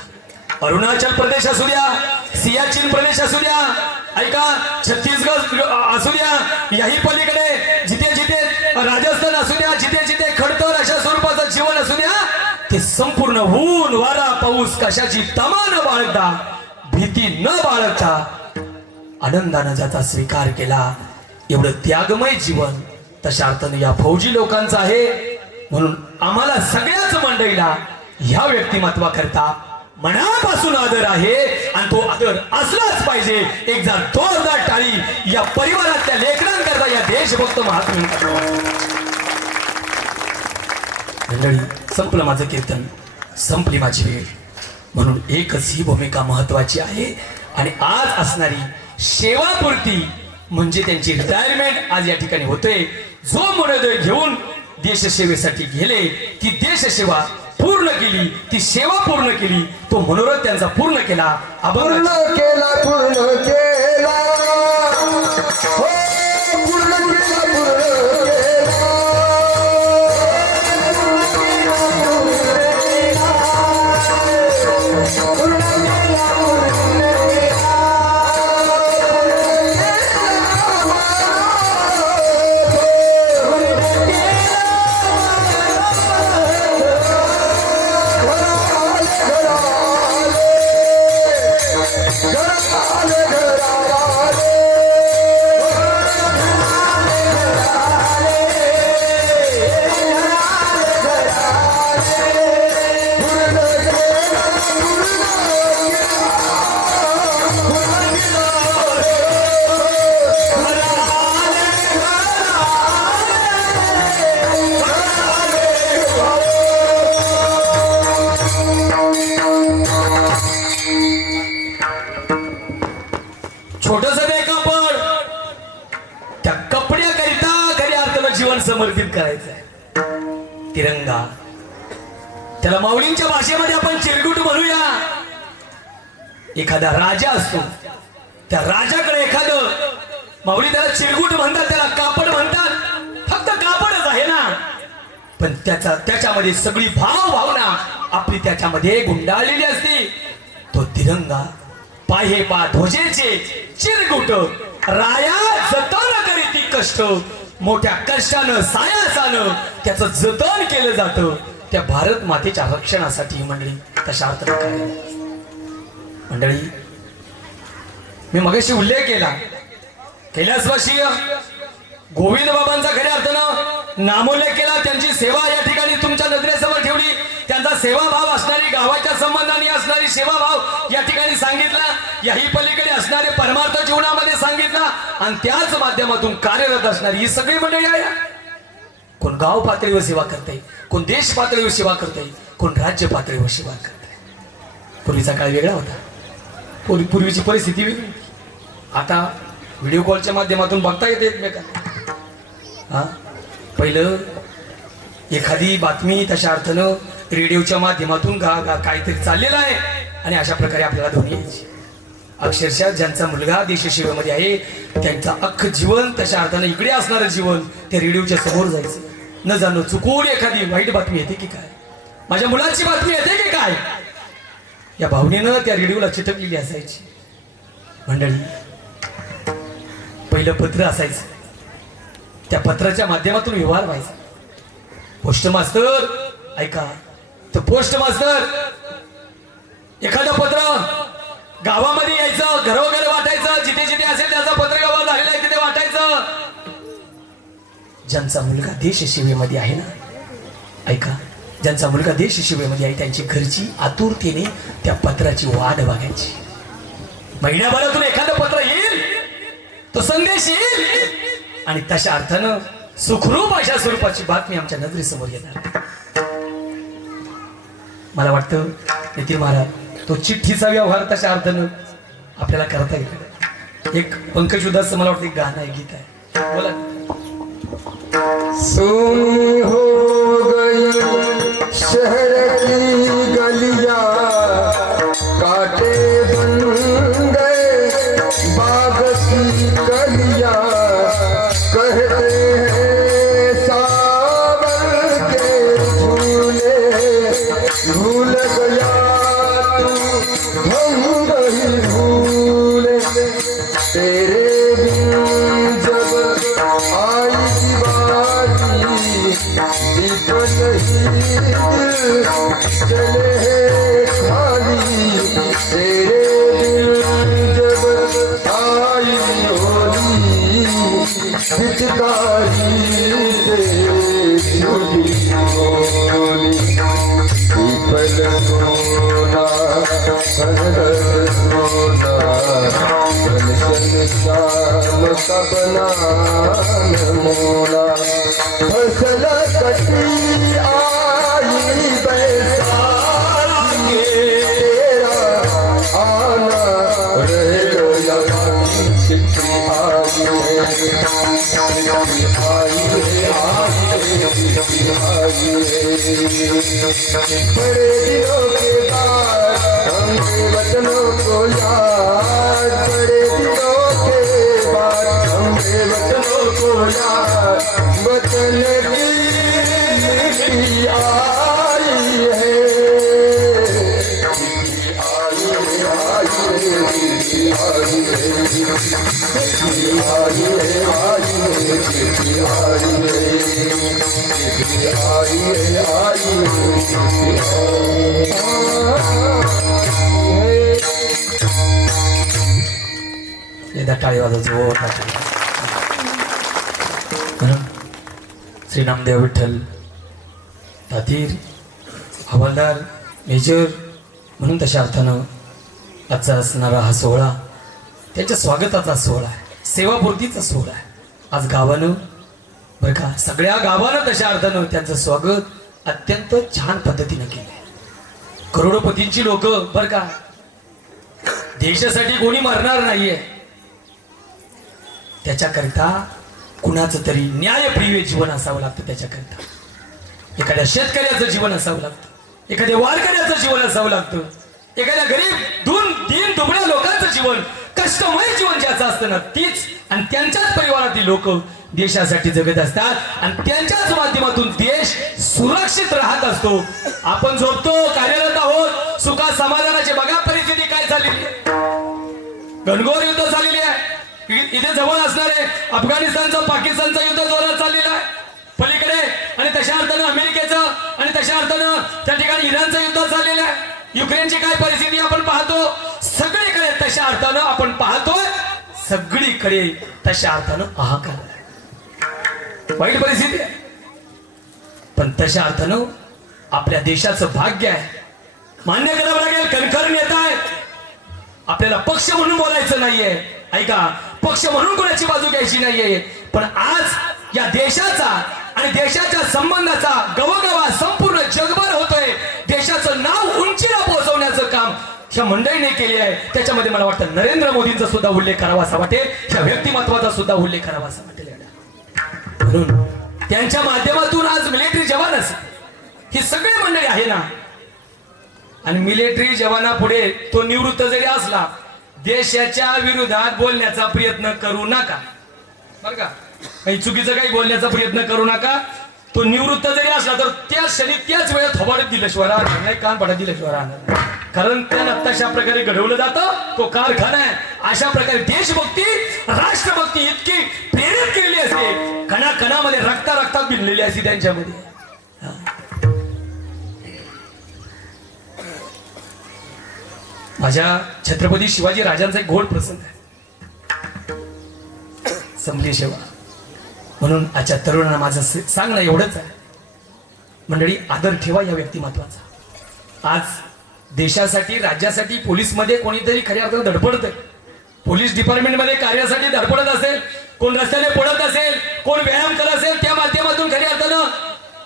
अरुणाचल प्रदेश असू द्या, सियाचीन प्रदेश असू द्या, ऐका छत्तीसगड असू द्या, याही पलीकडे जिथे जिथे राजस्थान असू द्या, जिथे जिथे खडतर अशा स्वरूपाचं जीवन असू द्या, ते संपूर्ण ऊन वारा पाऊस कशाची तमा न बाळगता, भीती न बाळगता आनंदानं ज्याचा स्वीकार केला, एवढं त्यागमय जीवन तशा अर्थाने या फौजी लोकांचं आहे. म्हणून आम्हाला सगळ्याच मंडळीला ह्या व्यक्तिमत्वाकरता मनापासून आदर आहे आणि तो आदर असलाच पाहिजे. एक जर जोरदार टाळी या परिवारातल्या लेकरांकरता, या देशभक्त महात्म्यांकरता. मंडळी, संपलं माझं कीर्तन, संपली माझी वेळ. म्हणून एकच ही भूमिका महत्वाची आहे आणि आज असणारी सेवापूर्ती म्हणजे त्यांची रिटायरमेंट आज या ठिकाणी होते. जो मनोदय घेऊन देशसेवेसाठी गेले, ती देशसेवा पूर्ण केली, ती सेवा पूर्ण केली, तो मनोरथ त्यांचा पूर्ण केला. पूर्ण केला हो पूर्ण केला छोटस ते कपड, त्या कपड्याकरिता खऱ्या अर्थानं जीवन समर्पित करायचंय. तिरंगा, त्याला माऊलींच्या भाषेमध्ये आपण चिरगुट म्हणूया. एखादा राजा असतो, त्या राजाकडे एखादं, माऊली त्याला चिरगुट म्हणतात, त्याला कापड म्हणतात. फक्त कापडच आहे ना, पण त्याच्यामध्ये सगळी भावना आपली त्याच्यामध्ये गुंडाळलेली असते. तो तिरंगा, पाहे पा ध्वजेचे चिरगुट, राया जतन करीती कष्ट, मोठ्या कष्टानं सायासानं त्याचं जतन केलं जातं त्या भारत मातेच्या रक्षणासाठी. मंडळी, तशा अर्थ मंडळी, मी मगाशी उल्लेख केला, कैलासवासी गोविंद बाबांचा खऱ्या अर्थानं नामोल्लेख केला. त्यांची सेवा या ठिकाणी तुमच्या नजरेसमोर ठेवली. त्यांचा सेवाभाव असणारी, गावाच्या संबंधाने असणारी सेवाभाव या ठिकाणी सांगितला. याही पलीकडे असणारे परमार्थ जीवनामध्ये सांगितला आणि त्याच माध्यमातून कार्यरत असणारी ही सगळी मंडळी आहे. कोण गाव पातळीवर सेवा करते, कोण देश पातळीवर सेवा करते, कोण राज्य पातळीवर सेवा करते. पूर्वीचा काळ वेगळा होता, पूर्वीची परिस्थिती वेगळी. आता व्हिडिओ कॉलच्या माध्यमातून बघता येते एकमेकांना. पहिलं एखादी बातमी तशा अर्थानं रेडिओच्या माध्यमातून काहीतरी चाललेलं आहे आणि अशा प्रकारे आपल्याला ध्वनी यायची. अक्षरशः ज्यांचा मुलगा देशसेवेमध्ये आहे त्यांचं अख्खं जीवन तशा अर्थानं इकडे असणारं जीवन त्या रेडिओच्या समोर जायचं. न जाणं चुकून एखादी वाईट बातमी येते की काय, माझ्या मुलाची बातमी येते की काय, या भावनेनं त्या रेडिओला चिटकलेली असायची. मंडळी, पहिलं पत्र असायचं, त्या पत्राच्या माध्यमातून व्यवहार व्हायचा. पोस्ट मास्तर, ऐका, तर पोस्ट मास्तर एखादं पत्र गावामध्ये यायचं, घरोघर वाटायचं, जिथे जिथे असेल त्याचा पत्र व्यवहार झालेला आहे तिथे वाटायचं. ज्यांचा मुलगा देशसेवेमध्ये आहे ना, ऐका, ज्यांचा मुलगा देशसेवेमध्ये आहे त्यांची घरची आतुरतेने त्या पत्राची वाट बघायची. महिन्याभरातून एखादं पत्र येईल, तो संदेश येईल आणि तशा अर्थानं सुखरूप अशा स्वरूपाची बातमी आमच्या नजरेसमोर येणार. मला वाटतं नितीन महाराज, तो चिठ्ठीचा व्यवहार तशा अर्थानं आपल्याला करता येईल. एक पंकज उदासचं मला वाटतं एक गाणं आहे, गीत आहे, बोला. सुन हो गई शहर की गलियां, कांटे बन गए बाग की कलियां, कहते हैं सावन के झूले, भूल गया तू हम गई भूले, तेरे बिन जब आई दीवारी, दीप नहीं दिल चले हैं खाली, तेरे बिन जब आई होली, पिचकारी से झूली होली, पीपल को ना श्याम सपना मोला फसल कटी आई बैसाखी तेरा आना रह गया चिट्ठी आई है चिट्ठी आई बड़े दिनों के बाद हमने वतनों को याद बड़े दिनों के बाद हमने वतनों को याद वतन की मिट्टी आई है एकदा टाळी वाजवायची हो म्हणून श्री नामदेव विठ्ठल तातीर हवालदार मेजर म्हणून तशा अर्थानं आजचा असणारा हा सोहळा त्यांच्या स्वागताचा सोहळा आहे सेवापूर्तीचा सोहळा आहे आज गावानं बरं का सगळ्या गावानं तशा अर्थानं त्यांचं स्वागत अत्यंत छान पद्धतीनं केलंय करोडोपतींची लोक बरं का देशासाठी कोणी मरणार नाहीये त्याच्याकरिता कुणाचं तरी न्यायप्रिय जीवन असावं लागतं त्याच्याकरिता एखाद्या शेतकऱ्याचं जीवन असावं लागतं एखाद्या वारकऱ्याचं जीवन असावं लागतं एखाद्या गरीब दीन दुबळ्या लोकांचं जीवन कष्टमय जीवन ज्याचं असतं ना तीच आणि त्यांच्याच परिवारातील लोक देशासाठी जगत असतात आणि त्यांच्याच माध्यमातून देश सुरक्षित राहत असतो आपण झोपतो कार्यरत आहोत सुखा समाधानाची बघा परिस्थिती काय झालेली आहे घनघोर युद्ध झालेली आहे इथे जवळ असणारे अफगाणिस्तानचं पाकिस्तानचं युद्ध जोरात चाललेलं आहे पलीकडे आणि तशा अर्थानं अमेरिकेचं आणि तशा अर्थानं त्या ठिकाणी इराणचं युद्ध चाललेलं आहे युक्रेनची काय परिस्थिती आपण पाहतो सगळीकडे तशा अर्थानं आपण पाहतोय सगळीकडे तशा अर्थानं हाहाकार वाईट परिस्थिती आहे पण तशा अर्थानं आपल्या देशाचं भाग्य आहे मान्य करावं लागेल कणखर नेता आहे आपल्याला पक्ष म्हणून बोलायचं नाहीये ऐका पक्ष म्हणून कोणाची बाजू घ्यायची नाहीये पण आज या देशाचा आणि देशाच्या संबंधाचा गवगवा संपूर्ण जगभर होतोय देशाचं नाव उंचीला पोहोचवण्याचं काम ह्या मंडळीने केले आहे त्याच्यामध्ये मला वाटतं नरेंद्र मोदींचा सुद्धा उल्लेख करावा असा वाटेल ह्या व्यक्तिमत्वाचा सुद्धा उल्लेख करावा असा वाटेल म्हणून त्यांच्या माध्यमातून आज मिलिटरी जवान ही सगळी मंडळी आहे ना आणि मिलिटरी जवानापुढे तो निवृत्त जरी असला देशाच्या विरोधात बोलण्याचा प्रयत्न करू नका बरं का काही चुकीचं काही बोलण्याचा प्रयत्न करू नका तो निवृत्त जरी असला तर त्या क्षणी त्याच वेळेत थोबाडत दिल्याशिवाय राहणार नाही कान पडत दिल्याशिवाय राहणार कारण त्याला तशा प्रकारे घडवलं जातं तो कारखाना आहे अशा प्रकारे देशभक्ती राष्ट्रभक्ती इतकी प्रेरित केलेली असते कणाकणामध्ये रक्तात भिनलेली असते त्यांच्यामध्ये माझ्या छत्रपती शिवाजी राजांचा एक गोड प्रसंग आहे संपली सेवा म्हणून आजच्या तरुणांना माझं सांगणं एवढंच आहे मंडळी आदर ठेवा या व्यक्तिमत्वाचा आज देशासाठी राज्यासाठी पोलीस मध्ये कोणीतरी खऱ्या अर्थानं धडपडत आहे पोलीस डिपार्टमेंट मध्ये कार्यासाठी धडपडत असेल कोण रस्त्याने पडत असेल कोण व्यायाम करत असेल त्या माध्यमातून खऱ्या अर्थानं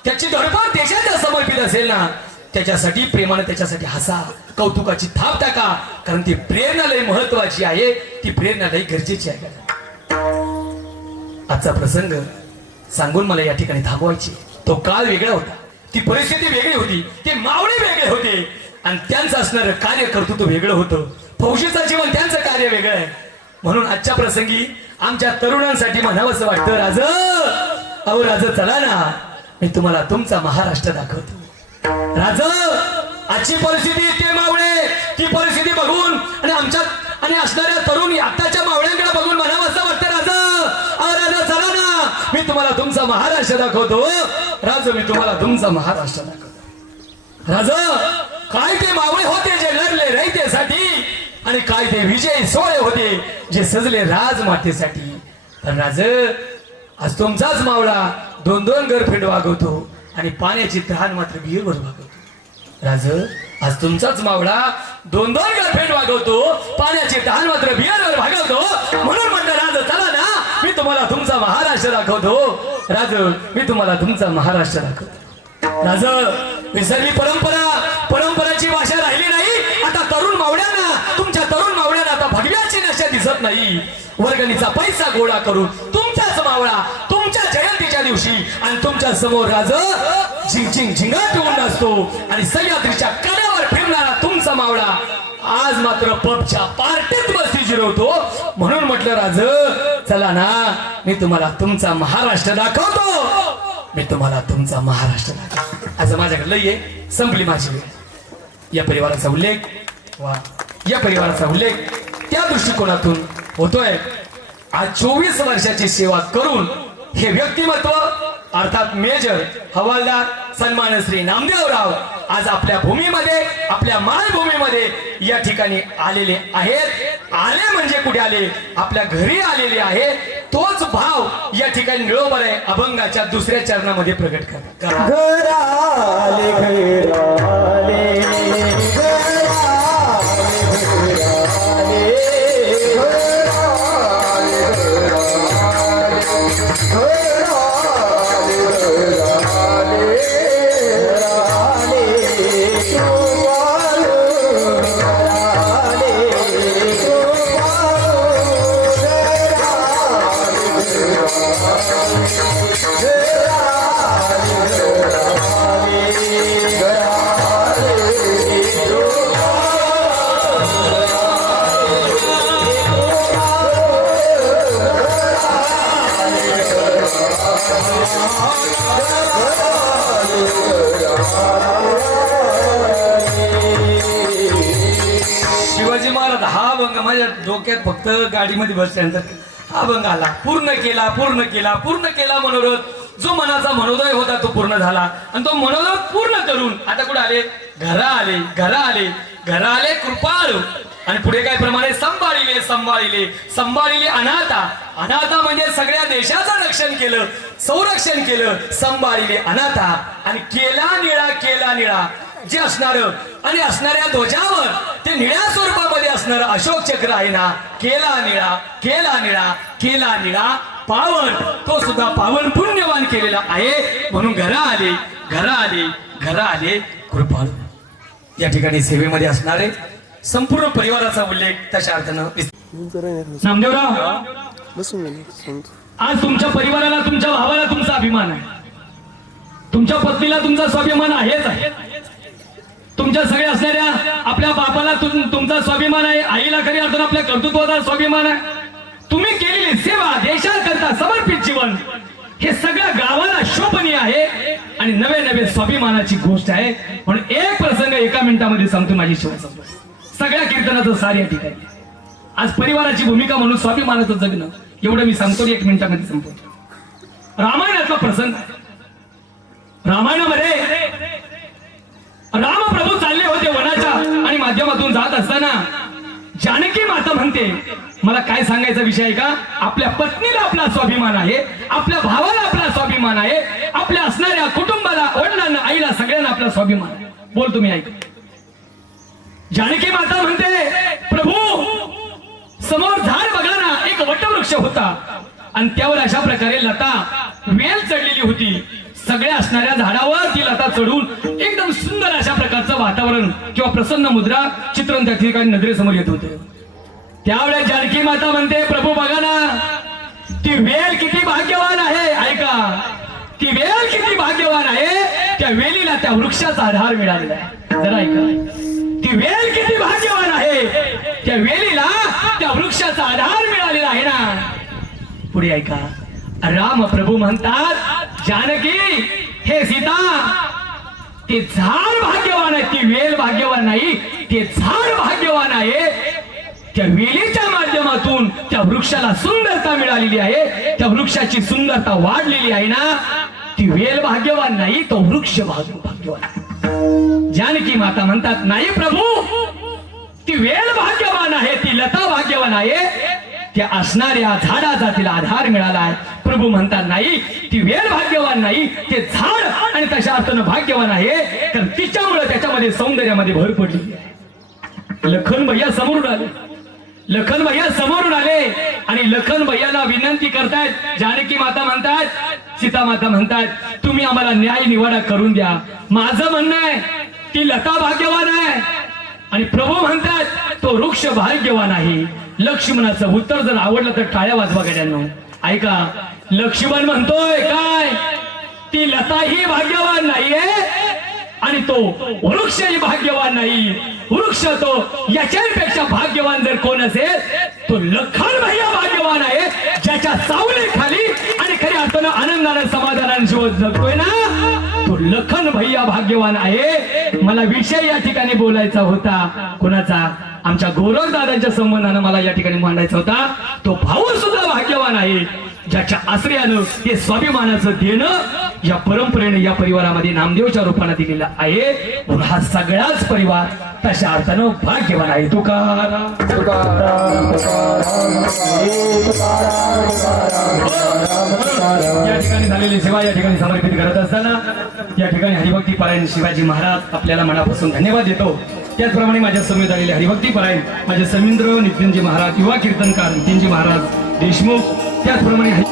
त्याची धडपड देशाच्या समर्पित असेल ना त्याच्यासाठी प्रेमाने त्याच्यासाठी हसा कौतुकाची थाप टाका कारण ती प्रेरणा लय महत्वाची आहे ती प्रेरणा लय गरजेची आहे आजचा प्रसंग सांगून मला या ठिकाणी थांबवायची तो काळ वेगळा होता ती परिस्थिती वेगळी होती ते मावळे वेगळे होते आणि त्यांचं असणारं कार्य कर्तृत्व वेगळं होतं फौजीचं जीवन त्यांचं कार्य वेगळं आहे म्हणून आजच्या प्रसंगी आमच्या तरुणांसाठी म्हणावंसं वाटतं राज अहो राज चला ना मी तुम्हाला तुमचा महाराष्ट्र दाखवतो राज आजची परिस्थिती ते मावळे ती परिस्थिती बघून आणि आमच्यात आणि असणाऱ्या तरुण आताच्या मावळ्यांकडे बघून म्हणावंसं वाटतं राज राजा चला ना मी तुम्हाला तुमचा महाराष्ट्र दाखवतो राज मी तुम्हाला तुमचा महाराष्ट्र दाखवतो राज काय ते मावळे होते जे लढले रयतेसाठी आणि काय ते विजय सोहळे होते जे सजले राजमातेसाठी पण राज आज तुमचाच मावळा 2-2 गर्लफ्रेंड वागवतो आणि पाण्याची तहान मात्र विहीरवर भागवतो राज आज तुमचाच मावळा दोन गर्लफ्रेंड वागवतो, पाण्याची तहान मात्र बियाणावर भागवतो. म्हणून म्हणलं राज चला ना, मी तुम्हाला तुमचा महाराष्ट्र दाखवतो. राज मी तुम्हाला तुमचा महाराष्ट्र दाखवतो. राज विसरली परंपराची भाषा राहिली नाही. आता तरुण मावळ्यांना, तुमच्या तरुण मावळ्यांना आता भगव्याची नशा दिसत नाही. वर्गणीचा पैसा गोळा करून तुमचाच मावळा तुमच्या जयंतीच्या दिवशी आणि तुमच्या समोर राज झिंगा ठेवून असतो आणि सह्याद्रीच्या कड्यावर फिरणारा तुमचा मावळा आज मात्र पबच्या पार्टीत बसती जिरवतो. म्हणून म्हटलं राज चला ना, मी तुम्हाला तुमचा महाराष्ट्र दाखवतो. मी तुम्हाला तुमचा महाराष्ट्र दाखवतो. आज माझ्याकडे लई आहे, संपली माझी वेळ. या परिवाराचा उल्लेख या परिवाराचा उल्लेख त्या दृष्टिकोनातून होतोय. आज 24 वर्षाची सेवा करून हे व्यक्तिमत्व अर्थात मेजर हवालदार सन्मान श्री नामदेवराव आज आपल्या भूमीमध्ये, आपल्या मायभूमीमध्ये या ठिकाणी आलेले आहेत. आले म्हणजे कुठे आले? आपल्या घरी आलेले आहे. तोच भाव या ठिकाणी निळोबर आहे अभंगाच्या दुसऱ्या चरणामध्ये प्रकट करा. घराले घराले शिवाजी महाराज हा अभंग माझ्या डोक्यात फक्त गाडीमध्ये बसल्यानंतर हा अभंग आला. पूर्ण केला मनोरथ. जो मनाचा मनोदय होता तो पूर्ण झाला आणि तो मनोरथ पूर्ण करून आता कुठे आले? घरा आले कृपाळू. आणि पुढे काय प्रमाणे संभाळिले अनाथा म्हणजे सगळ्या देशाचं रक्षण केलं, संरक्षण केलं. संभाळिले अनाथा आणि केला निळा जे असणार आणि असणाऱ्या ध्वजावर ते निळ्या स्वरूपामध्ये असणार अशोक चक्र आहे ना. केला निळा पावन, तो सुद्धा पावन पुण्यवान केलेला आहे. म्हणून घरा आले कृपाळू. या ठिकाणी सेवेमध्ये असणारे संपूर्ण परिवाराचा उल्लेख तशा अर्थानं नामदेवराव, आज तुमच्या परिवाराला, तुमच्या भावाला तुमचा अभिमान आहे. तुमच्या पत्नीला तुमचा स्वाभिमान आहेच आहे. तुमच्या सगळ्या असणाऱ्या आपल्या बापाला तुमचा स्वाभिमान आहे. आईला खरी अर्थानं आपल्या कर्तृत्वाचा स्वाभिमान आहे. तुम्ही केलेली सेवा, देशाकरता समर्पित जीवन हे सगळ्या गावाला शोभनीय आहे आणि नवे स्वाभिमानाची गोष्ट आहे. म्हणून एक प्रसंग एका मिनिटामध्ये सांगतो. माझी शिवाय सगळ्या कीर्तनाचं सार या ठिकाणी. आज परिवाराची भूमिका म्हणून स्वाभिमानाचं जगणं एवढं मी सांगतो. 1 मिनिटामध्ये संपवतो. रामायणातला प्रसंग. रामायणामध्ये रामप्रभू चालले होते वनाच्या आणि माध्यमातून जात असताना जानकी माता म्हणते, मला काय सांगायचा विषय आहे का? आपल्या पत्नीला आपला स्वाभिमान आहे, आपल्या भावाला आपला स्वाभिमान आहे, आपल्या असणाऱ्या कुटुंबाला, वडिलांना, आईला, सगळ्यांना आपला स्वाभिमान आहे. बोल तुम्ही ऐक. जानकी माता म्हणते, प्रभू समोर झाड बघा ना, एक वटवृक्ष होता आणि त्यावर अशा प्रकारे लता वेल चढलेली होती. सगळ्या असणाऱ्या झाडावर ती लता चढून एकदम सुंदर अशा प्रकारचं वातावरण किंवा प्रसन्न मुद्रा चित्रण त्या ठिकाणी नजरेसमोर येत होते. त्यावेळेस जानकी माता म्हणते, प्रभू बघा ना, ती वेल किती भाग्यवान आहे. ऐका, ती वेल किती भाग्यवान आहे. त्या वेलीला त्या वृक्षाचा आधार मिळालेला आहे. जरा ऐका, ती वेल किती भाग्यवान आहे. त्या वेलीला त्या वृक्षाचा आधार मिळालेला आहे ना. पुढे ऐका, राम प्रभू म्हणतात, जानकी हे सीता, ते झाड भाग्यवान आहे, ती वेल भाग्यवान नाही, ते झाड भाग्यवान आहे. त्या वेलीच्या माध्यमातून त्या वृक्षाला सुंदरता मिळालेली आहे, त्या वृक्षाची सुंदरता वाढलेली आहे ना. ती वेल भाग्यवान नाही, तो वृक्ष भाग्यवान. जानकी माता म्हणतात, नाही प्रभू, ती वेल भाग्यवान आहे, ती लता भाग्यवान आहे, त्या असणाऱ्या झाडाचा तिला आधार मिळाला आहे. प्रभू म्हणतात, नाही, ती वेल भाग्यवान नाही, ते झाड आणि तशा अर्थानं भाग्यवान आहे, कारण तिच्यामुळे त्याच्यामध्ये सौंदर्यामध्ये भर पडली. लखन भैया समोरून आले, लखन भैया समोरून आले आणि लखन भैयाला विनंती करतायत. जानकी माता म्हणतात, सीता माता म्हणतात, तुम्ही आम्हाला न्याय निवाडा करून द्या. माझं म्हणणं आहे ती लता भाग्यवान आहे आणि प्रभू म्हणतात तो वृक्ष भाग्यवान आहे. लक्ष्मणाचं उत्तर जर आवडलं तर टाळ्या वाजवा गड्यांनो. ऐका, लक्ष्मण म्हणतोय काय, ती लता ही भाग्यवान नाहीये आणि तो वृक्षही भाग्यवान नाही. वृक्ष तो याच्यापेक्षा भाग्यवान जर कोण असेल तो लखन भैया भाग्यवान आहे, ज्याच्या सावलीखाली आणि खऱ्या अर्थानं आनंदानं समाधानानं जीवन जगतोय ना, तो लखन भैया भाग्यवान आहे. मला विषय या ठिकाणी बोलायचा होता कोणाचा, आमच्या गोरख दादांच्या संबंधानं मला या ठिकाणी मांडायचा होता. तो भाऊ सुद्धा भाग्यवान आहे, ज्याच्या आश्रयानं हे स्वाभिमानाचं देणं या परंपरेने या परिवारामध्ये नामदेवच्या रूपाने दिलेलं आहे. हा सगळाच परिवार तशा अर्थानं भाग्यवान आहे. तुकाराम तुकाराम तुकाराम या ठिकाणी झालेली सेवा या ठिकाणी समर्पित करत असताना या ठिकाणी हरिभक्ती पारायण शिवाजी महाराज आपल्याला मनापासून धन्यवाद देतो. त्याचप्रमाणे माझ्या समवेत आलेले हरिभक्ती पारायण माझे समिंद्र नितीनजी महाराज, युवा कीर्तनकार नितीनजी महाराज देशमुख, त्याचप्रमाणे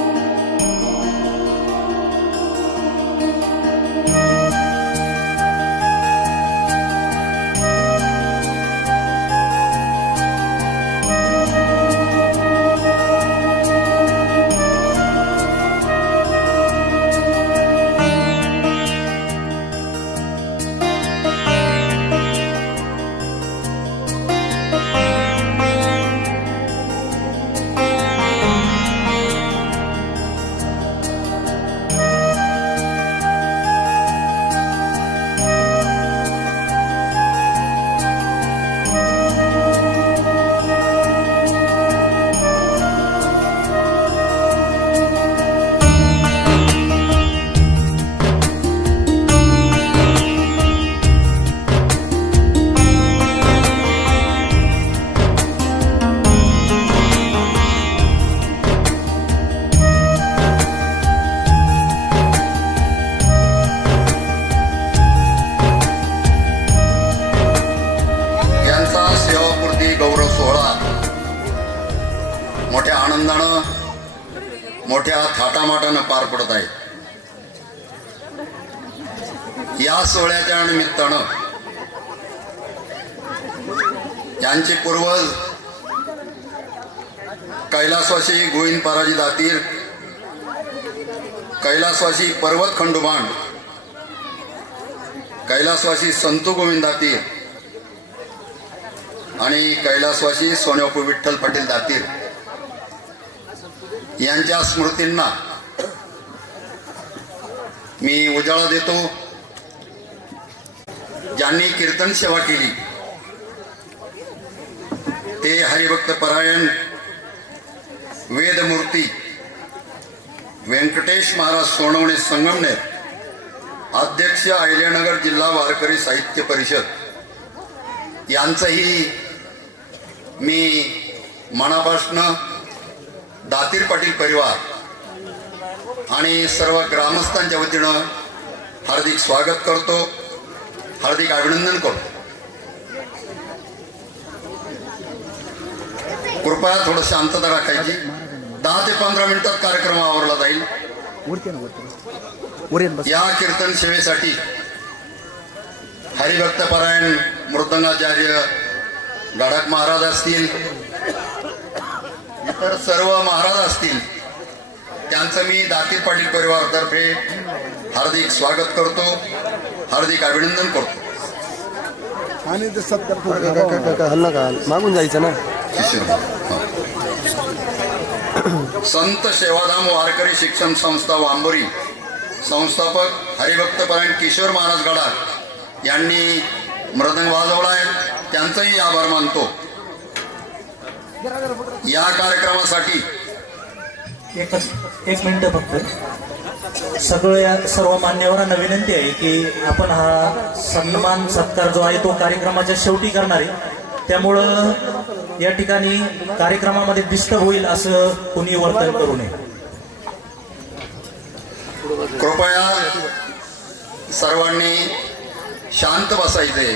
मोठ्या आनंदानं मोठ्या थाटामाटानं पार पडत आहे. या सोहळ्याच्या निमित्तानं यांचे पूर्वज कैलासवासी गोविंद पाराजी दातीर, कैलासवासी पर्वत खंडोबाण, कैलासवासी संतू गोविंद दातीर आणि कैलासवासी सोन्यापू विठ्ठल पाटील दातीर यांच्या स्मृतींना मी उजाळा देतो. ज्यांनी कीर्तन सेवा केली ते हरिभक्त परायण वेदमूर्ती व्यंकटेश महाराज सोनवणे संगमनेर, अध्यक्ष अहिल्यानगर जिल्हा वारकरी साहित्य परिषद यांचंही मी मनापासून दातीर पाटील परिवार आणि सर्व ग्रामस्थांच्या वतीनं हार्दिक स्वागत करतो, हार्दिक अभिनंदन करतो. कृपया थोडं शांतता राखायची. 10 ते 15 मिनिटात कार्यक्रम आवरला जाईल. या कीर्तन सेवेसाठी हरिभक्त पारायण मृदंगाचार्य गाडक महाराज असतील, इतर सर्व महाराज असतील, त्यांचं मी दातीर पाटील परिवारातर्फे हार्दिक स्वागत करतो, हार्दिक अभिनंदन करतो. आणि ते सत्कार हल्ला का मागून जायचं ना. संत सेवाधाम वारकरी शिक्षण संस्था वांबोरी संस्थापक हरिभक्त पारायण किशोर महाराज गडाख यांनी मृदंग वाजवला आहे, त्यांचाही आभार मानतो. या कार्यक्रमासाठी एक मिनिट फक्त. सर्व मान्यवरांना विनंती आहे की आपण हा सन्मान सत्कार जो आहे तो कार्यक्रमाच्या शेवटी करणार आहे, त्यामुळं या ठिकाणी कार्यक्रमामध्ये डिस्टर्ब होईल असं कोणी वर्तन करू नये. कृपया सर्वांनी शांत बसायचे.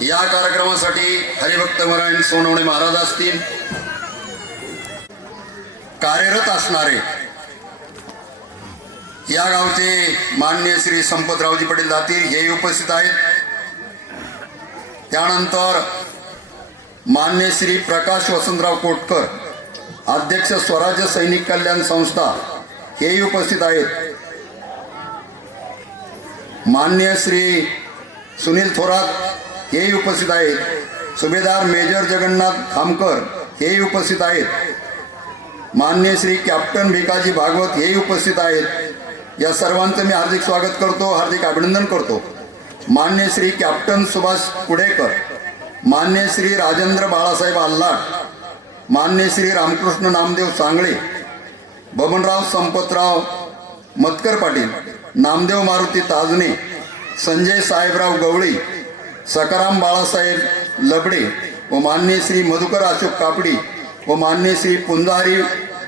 या कार्यक्रमासाठी हरिभक्त नारायण सोनवणे महाराज असतील, कार्यरत असणारे या गावचे माननीय श्री संपतरावजी पाटील दातीर हे उपस्थित आहेत. त्यानंतर मान्य श्री प्रकाश वसंतराव कोटकर अध्यक्ष स्वराज्य सैनिक कल्याण संस्था हेही उपस्थित आहेत. मान्य श्री सुनील थोरात हेही उपस्थित आहेत. सुभेदार मेजर जगन्नाथ खामकर हेही उपस्थित आहेत. मान्य श्री कॅप्टन भिकाजी भागवत हेही उपस्थित आहेत. या सर्वांचं मी हार्दिक स्वागत करतो, हार्दिक अभिनंदन करतो. मान्य श्री कॅप्टन सुभाष कुडेकर, मान्य श्री राजेंद्र बाळासाहेब आल्हाट, मान्य श्री रामकृष्ण नामदेव सांगळे, बबनराव संपतराव मतकर पाटील, नामदेव मारुती ताजने, संजय साहेबराव गवळी, सकाराम बाळासाहेब लबडे व मान्य श्री मधुकर अशोक कापडी व मान्य श्री पुंजारी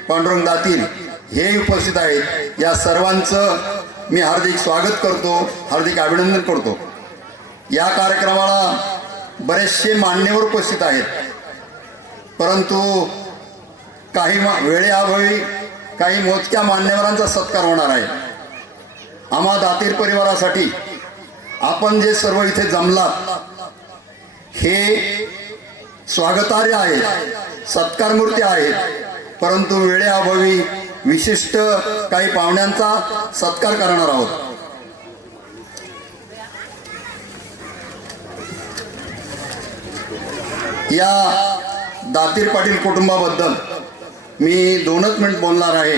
पांडुरंग दातीर हे उपस्थित आहेत. या सर्वांचं मी हार्दिक स्वागत करतो, हार्दिक अभिनंदन करतो. या कार्यक्रमाला बरेचसे मान्यवर उपस्थित आहेत, परंतु काही वेळेअभावी काही मोजक्या मान्यवरांचा सत्कार होणार आहे. आम्हा दातीर परिवारासाठी आपण जे सर्व इथे जमलात हे स्वागतार्ह आहेत, सत्कारमूर्ती आहेत, परंतु वेळेअभावी विशिष्ट काही पाहुण्यांचा सत्कार करणार आहोत. या दातीर पाटील कुटुंबाबद्दल मी 2 मिनिट बोलणार आहे.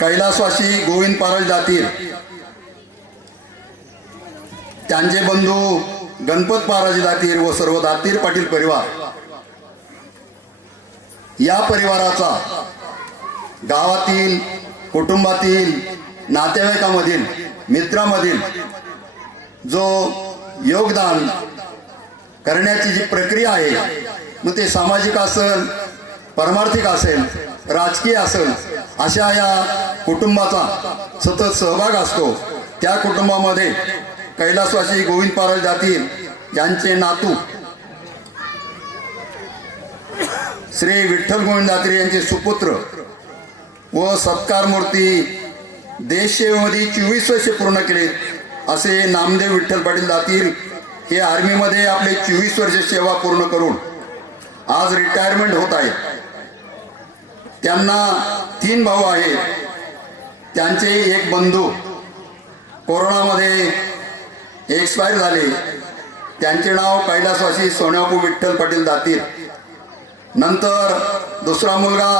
कैलासवासी गोविंद पारज दातीर, त्यांचे बंधू गणपत पाराजी दातीर व सर्व दातीर पाटील परिवार, या परिवाराचा गावातील, कुटुंबातील, नातेवाईकामधील, मित्रामधील जो योगदान करण्याची जी प्रक्रिया आहे, मग ते सामाजिक असेल, परमार्थिक असेल, राजकीय असेल, अशा या कुटुंबाचा सतत सहभाग असतो. त्या कुटुंबामध्ये कैलासवासी गोविंद पारज दातीर यांचे नातू श्री विठ्ठल गोविंद दातीर यांचे सुपुत्र व सत्कारमूर्ती देशसेवेमध्ये 24 वर्षे पूर्ण केले असे नामदेव विठ्ठल पाटील दातीर हे आर्मीमध्ये आपले 24 वर्षे सेवा पूर्ण करून आज रिटायरमेंट होत आहे. त्यांना 3 भाऊ आहेत. त्यांचे एक बंधू कोरोनामध्ये एक्सपायर झाले. त्यांचे नाव कैलासवासी सोन्यापू विठ्ठल पाटील दातीर. नंतर दुसरा मुलगा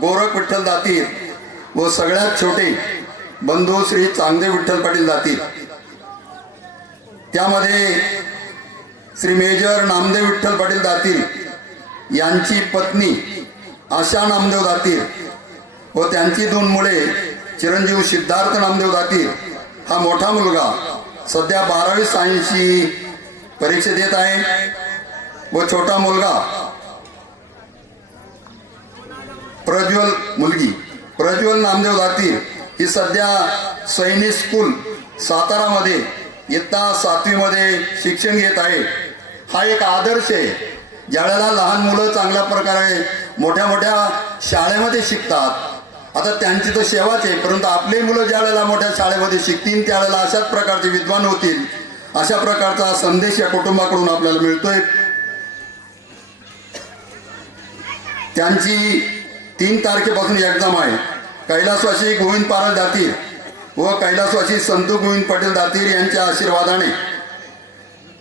गोरख विठ्ठल दातीर व सगळ्यात छोटे बंधू श्री चांगदेव विठ्ठल पाटील दातीर. त्यामध्ये श्री मेजर नामदेव विठ्ठल पाटील दातीर यांची पत्नी आशा नामदेव दातीर व त्यांची 2 मुले चिरंजीव सिद्धार्थ नामदेव दातीर हा मोठा मुलगा सध्या 12वी सायन्सची परीक्षा देत आहे व छोटा मुलगा प्रज्वल नामदेव दातीर ही सध्या सैनिक स्कूल सातारामध्ये इयत्ता 7वी मध्ये शिक्षण घेत आहे. हा एक आदर्श आहे. ज्यावेळेला लहान मुलं चांगल्या प्रकारे मोठ्या मोठ्या शाळेमध्ये शिकतात, आता त्यांची तर सेवाच आहे, परंतु आपली मुलं ज्यावेळेला मोठ्या शाळेमध्ये शिकतील त्यावेळेला अशाच प्रकारचे विद्वान होतील, अशा प्रकारचा संदेश या कुटुंबाकडून आपल्याला मिळतोय. त्यांची 3 तारखेपासून एक्झाम आहे. कैलासवासी गोविंद पारज दातीर व कैलासवासी संतू गोविंद पाटील दातीर यांच्या आशीर्वादाने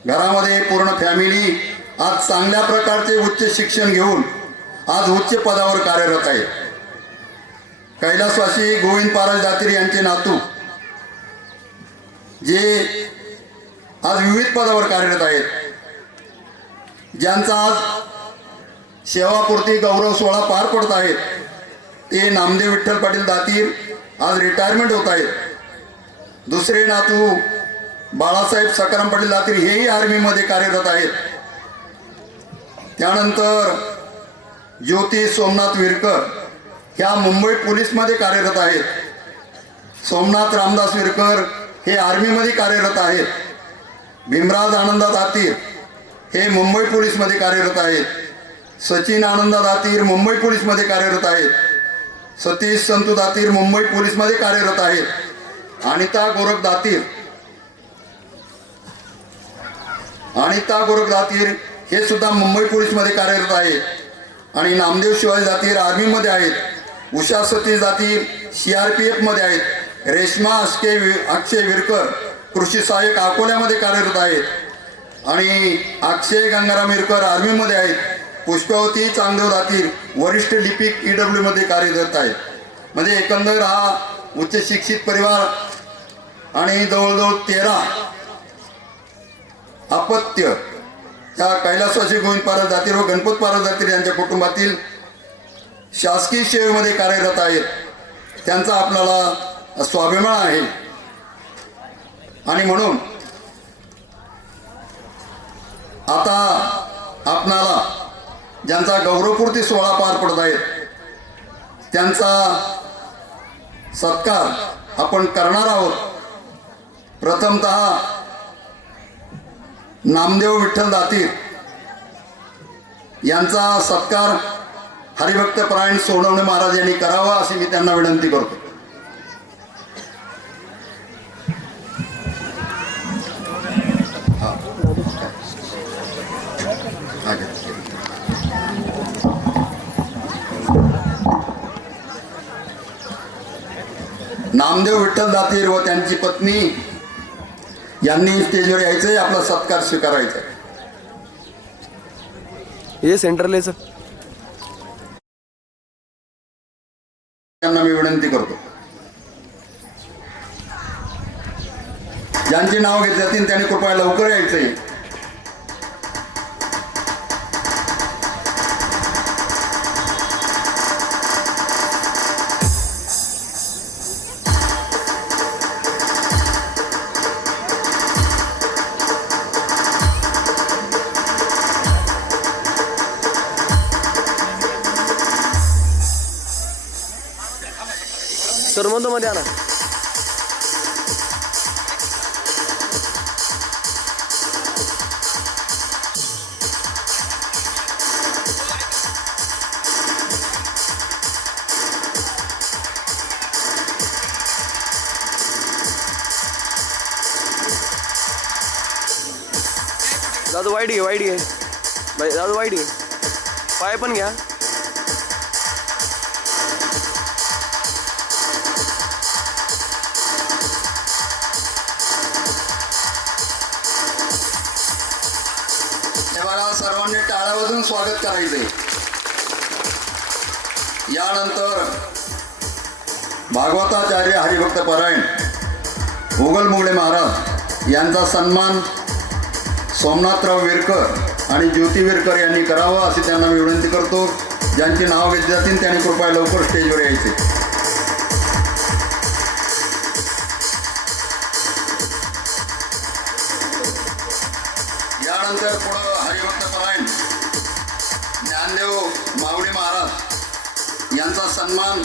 घरामध्ये पूर्ण फॅमिली आज चांगल्या प्रकारचे उच्च शिक्षण घेऊन आज उच्च पदावर कार्यरत आहे. कैलासवासी गोविंद पारज दातीर यांचे नातू जे आज विविध पदावर कार्यरत आहेत, ज्यांचा आज सेवापूर्ती गौरव सोहळा पार पडत आहेत, ते नामदेव विठ्ठल पाटील दातीर आज रिटायरमेंट होत आहेत. दुसरे नातू बाळासाहेब सकाराम पाटील दातीर हेही आर्मीमध्ये कार्यरत आहेत. त्यानंतर ज्योती सोमनाथ विरकर ह्या मुंबई पोलीसमध्ये कार्यरत आहेत. सोमनाथ रामदास विरकर हे आर्मीमध्ये कार्यरत आहेत. भीमराज आनंदा दातीर हे मुंबई पोलीसमध्ये कार्यरत आहेत. सचिन आनंदा दातीर मुंबई पोलीसमध्ये कार्यरत आहेत. सतीश संतू दातीर मुंबई पोलीसमध्ये कार्यरत आहेत. अनिता गोरख दातीर हे सुद्धा मुंबई पोलीसमध्ये कार्यरत आहेत. आणि नामदेव शिवाजी दातीर आर्मीमध्ये आहेत. उषा सतीश दातीर CRPF मध्ये आहेत. रेश्मा अक्षय विरकर कृषी सहाय्यक अकोल्यामध्ये कार्यरत आहेत. आणि अक्षय गंगाराम विरकर आर्मीमध्ये आहेत. पुष्पावती चांगदेव दातीर वरिष्ठ लिपिक EW मध्ये कार्यरत आहेत. म्हणजे एकंदर हा उच्च शिक्षित परिवार आणि जवळजवळ 13 अपत्य त्या कैलासवासी गोविंद पारस दातीर व गणपत पारस दातीर यांच्या कुटुंबातील शासकीय सेवेमध्ये कार्यरत आहेत. त्यांचा आपल्याला स्वाभिमान आहे. आणि म्हणून आता आपणाला ज्यांचा गौरवपूर्ती सोहळा पार पडत आहे त्यांचा सत्कार आपण करणार आहोत. प्रथमतः नामदेव विठ्ठल दातीर यांचा सत्कार हरिभक्त परायण सोनवणे महाराज यांनी करावा अशी मी त्यांना विनंती करतो. नामदेव विठ्ठल दातीर व त्यांची पत्नी यांनी स्टेजवर यायचंय, आपला सत्कार स्वीकारायचा. ये सेंटरला त्यांना मी विनंती करतो. ज्यांची नाव घेतली जातील त्यांनी कृपया लवकर यायचंय. मध्ये आणा. दादू वाईट घे भाई, दादू वाईट घे. पाय पण घ्या. सर्वांनी टाळ्या वाजवून स्वागत करायचे. यानंतर भागवताचार्य हरिभक्त परायण उगलमुगळे महाराज यांचा सन्मान सोमनाथराव विरकर आणि ज्योती विरकर यांनी करावा अशी त्यांना मी विनंती करतो. ज्यांची नाव घेतली जातील त्यांनी कृपया लवकर स्टेजवर यायचे. यानंतर पुढं हरिभक्त परायण ज्ञानदेव मावळे महाराज यांचा सन्मान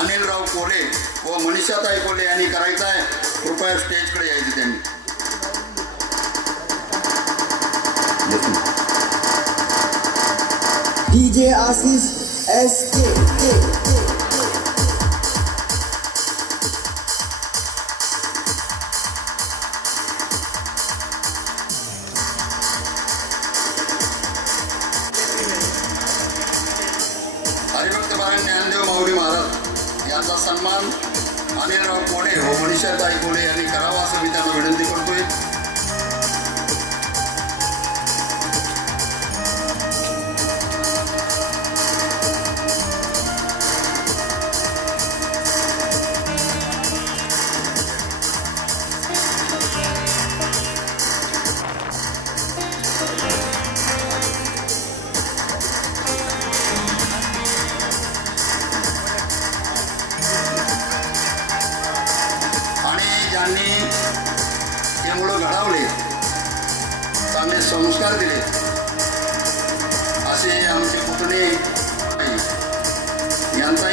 अनिलराव कोले व मनीषाताई कोले यांनी करायचा आहे. कृपया स्टेजकडे यायचे त्यांनी. DJ Ashish SK. हरिभक्त परायण ज्ञानदेव माऊली महाराज यांचा सन्मान अनिलराव कोले व मनीषाताई कोले यांनी करावा असं मी त्यांना विनंती करतोय. ज्यांनी हे मुलं घडवले, चांगले संस्कार दिले असे आमचे पुतणे यांचा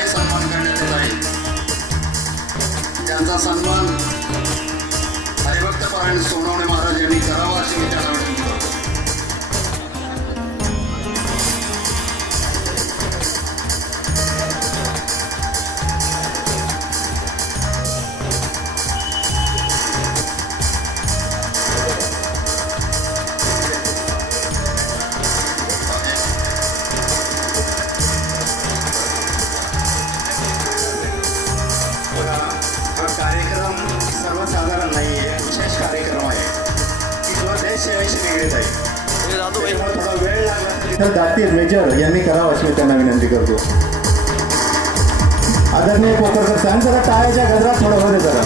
घेत आहे. हे दादू भाई त्यामुळे थोडा वेळ लागला तर दातीर मेजर यांनी करावं अशी मी त्यांना विनंती करतो. आदरणीय कोकरकर साहेब जरा टाळ्याच्या गजरात थोडं होते जरा.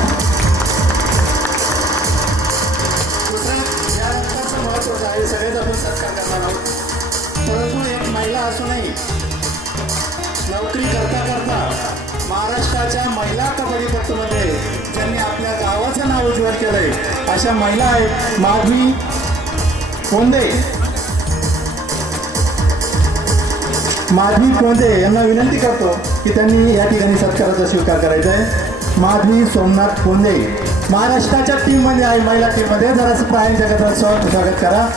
दुसरं यानंतरचं महत्त्वाचं आहे, सगळेच आपण सत्कार करणार आहोत, परंतु एक महिला असूनही नोकरी करता करता महाराष्ट्राच्या महिला कबड्डीपटूमध्ये ज्यांनी आपल्या गावाचं नाव उज्ज्वल केलंय अशा महिला आहेत माधवी कोंदे. माधवी कोंदे यांना विनंती करतो की त्यांनी या ठिकाणी सत्काराचा स्वीकार करायचा आहे. माधवी सोमनाथ कोंदे महाराष्ट्राच्या टीममध्ये आहे, महिला टीममध्ये. जरा प्रायम जगतात स्वागत करा.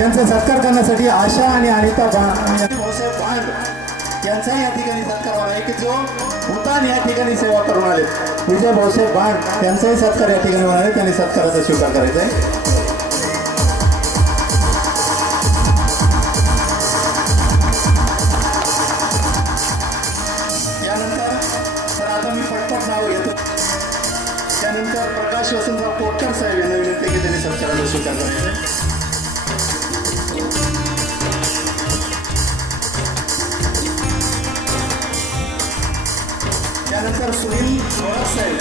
यांचा सत्कार करण्यासाठी आशा आणि अनिता भाऊसाहेब भांड यांचाही या ठिकाणी सत्कार आहे की जो भूतान या ठिकाणी सेवा करून आले. विजय भाऊसाहेब भांड यांचाही सत्कार या ठिकाणी होणार आहे, त्यांनी सत्काराचा स्वीकार करायचा आहे. त्यानंतर प्रकाश वसंतराव कोटकर साहेब यांना विनंती की त्यांनी सत्काराचा स्वीकार करायचा. त्यानंतर सुनील थोरात साहेब.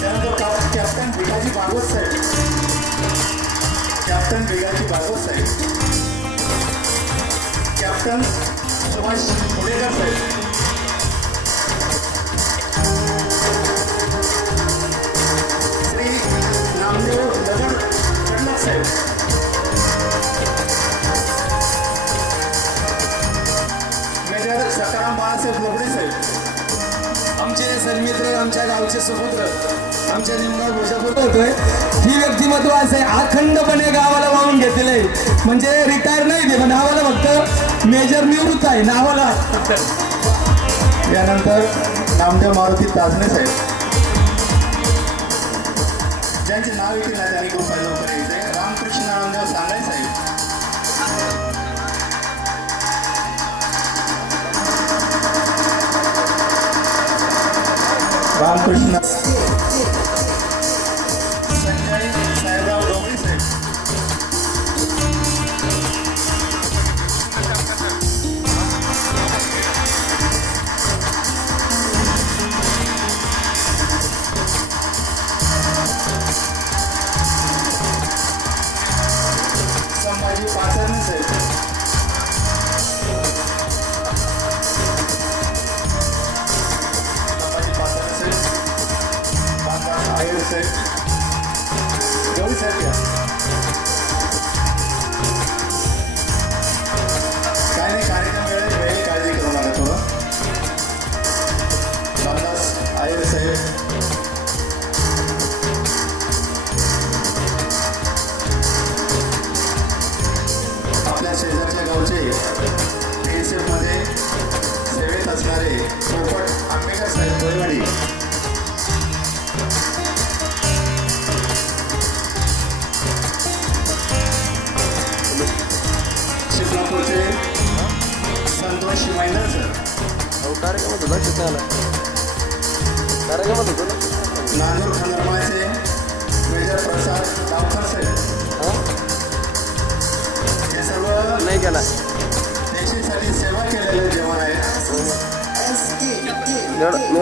त्यानंतर कॅप्टन भिगाजी भागवत साहेब. कॅप्टन सुभाष पुणेकर साहेब. नामदेव दगड कडलक साहेब. मेजर सकाराम बाळासाहेब लोबडे साहेब. आमचे सन्मित्र, आमच्या गावचे सुपुत्र, आमच्या निमगाव भोजापूर होतोय. ही व्यक्तिमत्व असं आहे, अखंडपणे गावाला वाहून घेतलेलं आहे. म्हणजे रिटायर नाही ते, पण नावाला फक्त मेजर निवृत्त आहे नावाला. यानंतर नामदेव मारुती ताजने साहेब. ज्यांचे नाव येतील ना त्यांनी कृपया लवकर यायचे. रामकृष्ण नामदेव सांगाय साहेब. रामकृष्ण संजय साहेबराव डोंगरे साहेब. संभाजी पाचरणे साहेब. आयर साहेब. गौरी साहेब या. काय नाही, कार्यक्रम वेळेत काळजी करू नका थोडं. रामदास आयर साहेब. आपल्या शेजारच्या गावचे BSF मध्ये सेवेत असणारे पोपट आंबेकर साहेब गोळेवाडी. शिवरापूरचे Santosh manner sir. कार्यक्रमात होता शिकायला, कार्यक्रमात होतो ना. नांदूर खंडरमाचे मेजर प्रसाद गावकर साहेब. हे सर्व नाही केला देशासाठी सेवा केलेले जवान आहेत.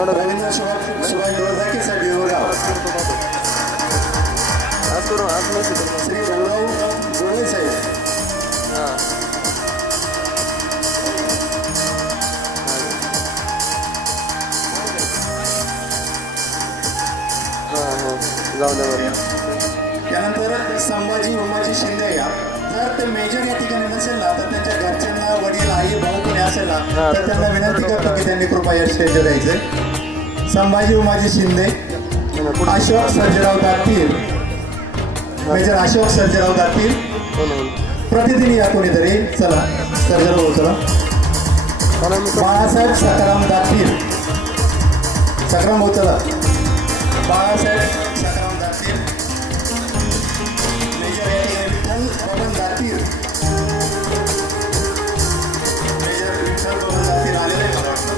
रवींद्र सुभाष डोळजाके साहेब हिवगाव. आज करू, आज नाही श्री गौरव गोळे साहेब. हां जाऊ दे. त्यानंतर संभाजी उमाजी शिंदे या. जर ते मेजर या ठिकाणी नसेल ना तर त्यांच्या घरच्यांना वडील आई भाऊ कोणी असेल ना तर त्यांना विनंती करतो की त्यांनी कृपया या स्टेजवर यायचे. संभाजी उमाजी शिंदे. अशोक सर्जेराव दातीर. मेजर अशोक सर्जेराव दातीर. प्रतिनिधी या कोणीतरी. चला सर्जेराव चला. बाळासाहेब सकाराम दातीर. सकाराम भाऊ चला. बाळासाहेब सकाराम दातीर. मेजर विठ्ठल बबन दातीर. मेजर विठ्ठल बबन दातीर आलेले मला वाटतं.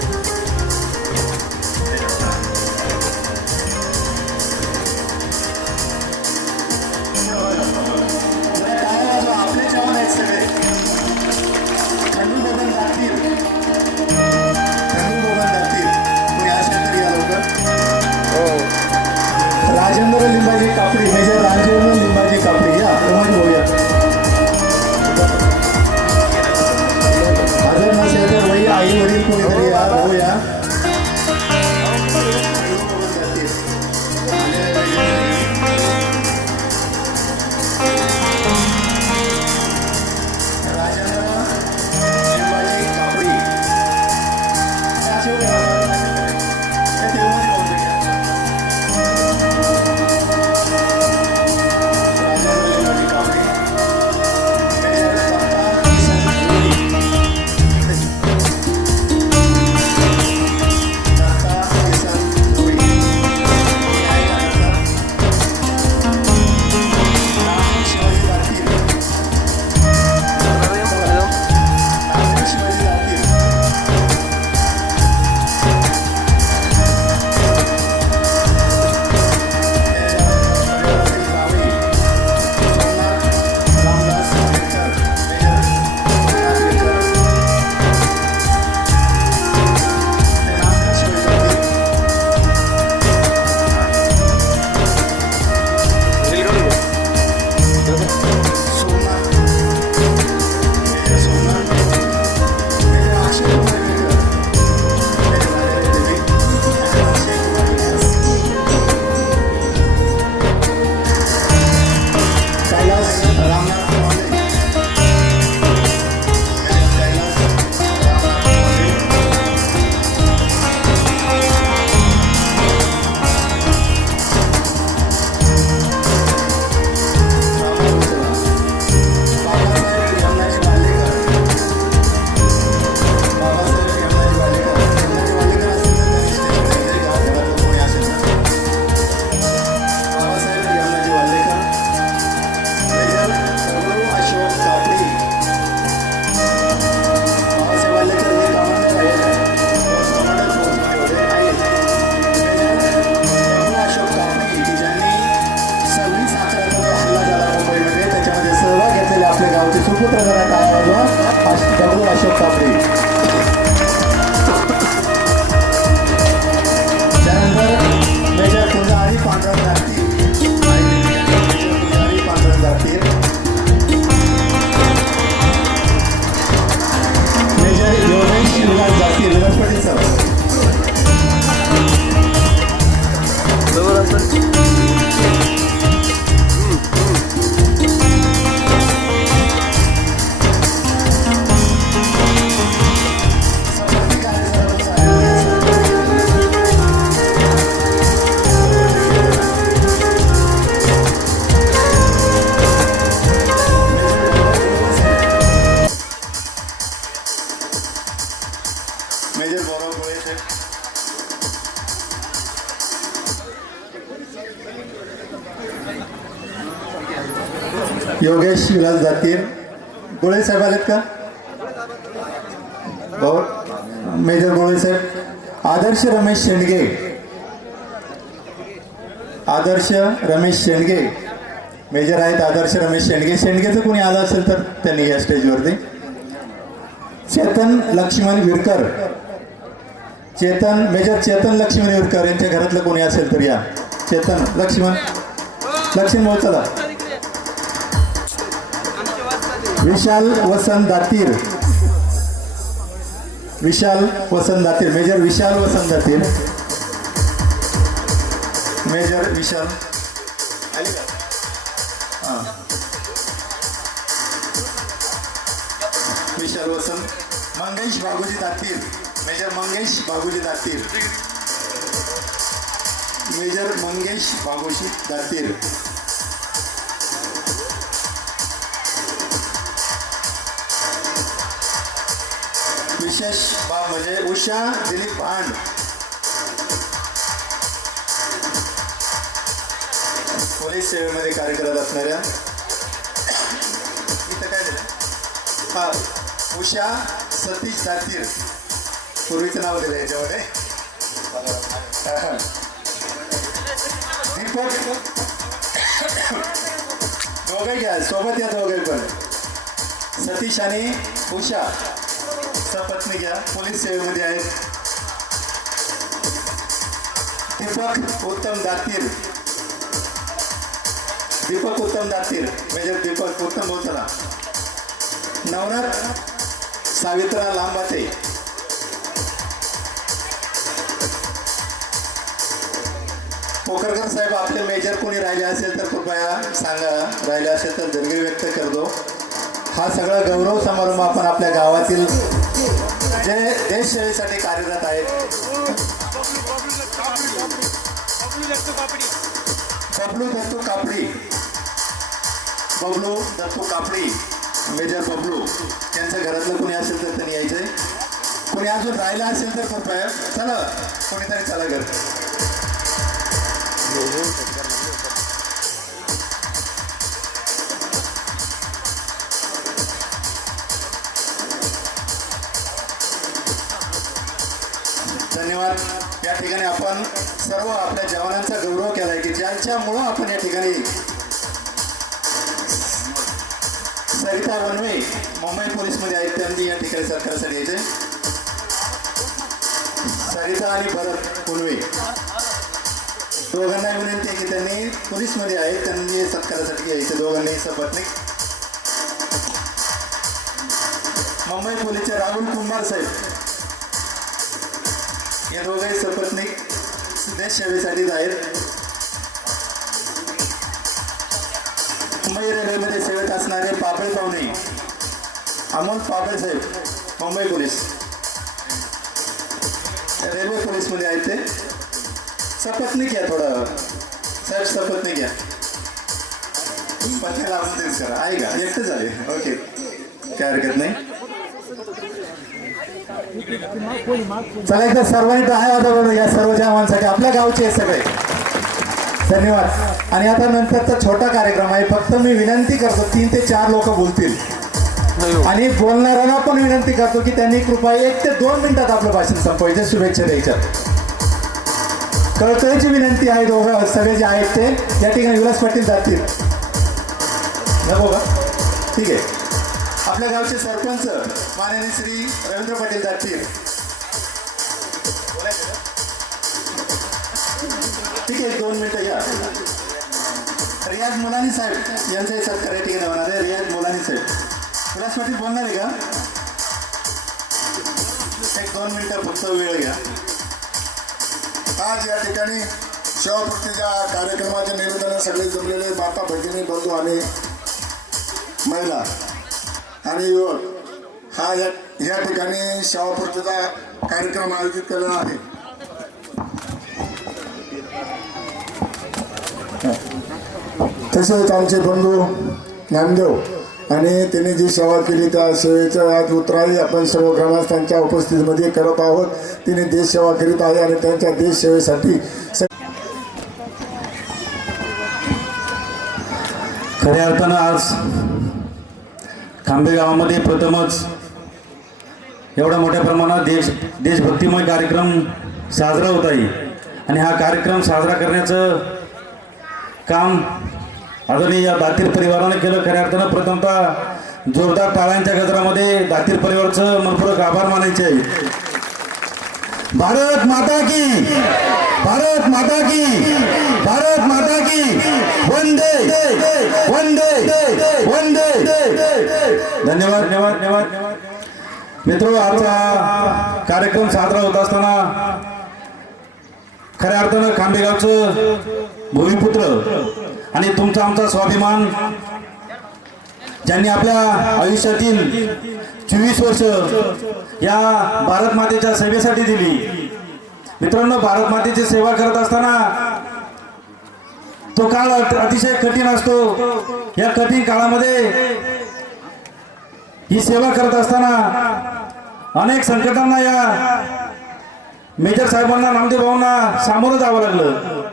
सर. मेजर गौरव गोळे साहेब. योगेश विलास जातीर. गोळे साहेब आलेत का? मेजर गोळे साहेब. आदर्श रमेश शेंडगे. आदर्श रमेश शेंडगे मेजर आहेत. आदर्श रमेश शेंडगे. शेंडगेचं कोणी आलं असेल तर त्यांनी या स्टेजवरती. चेतन लक्ष्मण विरकर. मेजर चेतन लक्ष्मण विरकर यांच्या घरातलं कोणी असेल तर या. चेतन लक्ष्मण भाऊ चला. विशाल वसंत दातीर. मेजर विशाल वसंत दातीर. मेजर विशाल आली का? हां. विशाल वसंत. मंगेश बाबूजी दातीर. मेजर मंगेश बाबूजी दातीर. मेजर मंगेश बाबूजी दातीर. विशेष बाब म्हणजे उषा दिलीप भांड. पोलीस सेवेमध्ये कार्यरत असणाऱ्या. इथं काय झालं? हा, उषा सतीश दातीर. पूर्वीचं नाव दिलं याच्यामध्ये. दीपक. दोघे घ्या सोबत या. दोघे पण सतीश आणि उषा सपत्नी घ्या. पोलीस सेवेमध्ये आहेत. दीपक उत्तम दातीर. मेजर दीपक उत्तम बोचला. नवनाथ सावित्रा लांबाते. पोखरकर साहेब आपले मेजर कोणी राहिले असेल तर कृपया सांगा. राहिले असेल तर दिलगिरी व्यक्त करतो. हा सगळा गौरव समारंभ आपण आपल्या गावातील जे देश सेवेसाठी कार्यरत आहेत. बबलू दत्तू कापडी. मेजर बबलू त्यांच्या घरातलं कोणी असेल तर त्यांनी यायचंय. कोणी अजून राहिला असेल तर कृपया चला. कोणीतरी चला घर. धन्यवाद. या ठिकाणी आपण सर्व आपल्या जवानांचा गौरव केलाय की ज्यांच्यामुळं आपण या ठिकाणी. सरिता वनवे मुंबई पोलीसमध्ये आहेत. त्यांनी या ठिकाणी सत्कारासाठी यायचे. सरिता आणि भरत वनवे दोघांना विनंती आहे की त्यांनी पोलीसमध्ये आहेत. त्यांनी सत्कारासाठी यायचे. दोघांनी सपत्नीक. मुंबई पोलीसचे राहुल कुंभार साहेब. हे दोघे सपत्नीक देश सेवेसाठीच आहेत. मुंबई रेल्वेमध्ये सेवेत असणारे पापळे पाहुणे अमोल पापळे साहेब. मुंबई पोलीस रेल्वे पोलीसमध्ये आहेत ते. सपत्नीक घ्या थोडं साहेब. सपत्नीक घ्या. पत्नीला आमंत्रित करा. आहे का? एकटं झाले. ओके काय हरकत नाही. चला एकदा सर्वांनी टाळ्या वाजवा या सर्व जवानांसाठी. आपल्या गावचे सगळे धन्यवाद. आणि आता नंतरचा छोटा कार्यक्रम आहे. फक्त मी विनंती करतो 3 ते 4 लोक बोलतील. आणि बोलणाऱ्यांना पण विनंती करतो की त्यांनी कृपया 1 ते 2 मिनिटात आपलं भाषण संपवायचे. शुभेच्छा द्यायच्या. कळकळीची विनंती आहे. दोघं सगळे जे आहेत ते या ठिकाणी विलास पाटील जातील. नको का? ठीक आहे. आपल्या गावचे सरपंच माननीय श्री रवींद्र पाटील जातील. ठीक आहे. 2 मिनिटं या. रियाज मुलानी साहेब यांचाही सत्कार या ठिकाणी होणार आहे. रियाज मुलानी साहेब. विलास पाटील बोलणार आहे का? 1 2 मिनिटं फक्त वेळ घ्या. आज या ठिकाणी सेवापूर्तीच्या कार्यक्रमाच्या निमित्ताने सगळे जमलेले माता भगिनी बंधू आणि महिला आणि युवक हा या ठिकाणी सेवापूर्तीचा कार्यक्रम आयोजित केलेला आहे. तसेच आमचे बंधू नामदेव आणि त्यांनी जी सेवा केली त्या सेवेचं आज उतराई आपण सर्व ग्रामस्थांच्या उपस्थितीमध्ये करत आहोत. तिने देश सेवा करीत आहे आणि त्यांच्या देश सेवेसाठी खऱ्या अर्थानं आज खांबे गावामध्ये प्रथमच एवढ्या मोठ्या प्रमाणात देशभक्तिमय कार्यक्रम साजरा होत आहे आणि हा कार्यक्रम साजरा करण्याचं काम आदरणीय या दातीर परिवाराने केलं. खऱ्या अर्थानं प्रथमतः जोरदार टाळ्यांच्या गजरामध्ये दातीर परिवाराचं मनपूर्वक आभार मानायचे आहे. भारत माता की, भारत माता की, भारत माता की, वंदे वंदे वंदे. धन्यवाद धन्यवाद धन्यवाद. मित्रो, आजचा कार्यक्रम साजरा होत असताना खऱ्या अर्थानं खांबेगावचं भूमिपुत्र आणि तुमचा आमचा स्वाभिमान ज्यांनी आपल्या आयुष्यातील 24 वर्ष या भारत मातेच्या सेवेसाठी दिली. मित्रांनो, भारत मातेची सेवा करत असताना तो काळ अतिशय कठीण असतो. या कठीण काळामध्ये ही सेवा करत असताना अनेक संकटांना या मेजर साहेबांना, नामदेव भाऊंना सामोरं जावं लागलं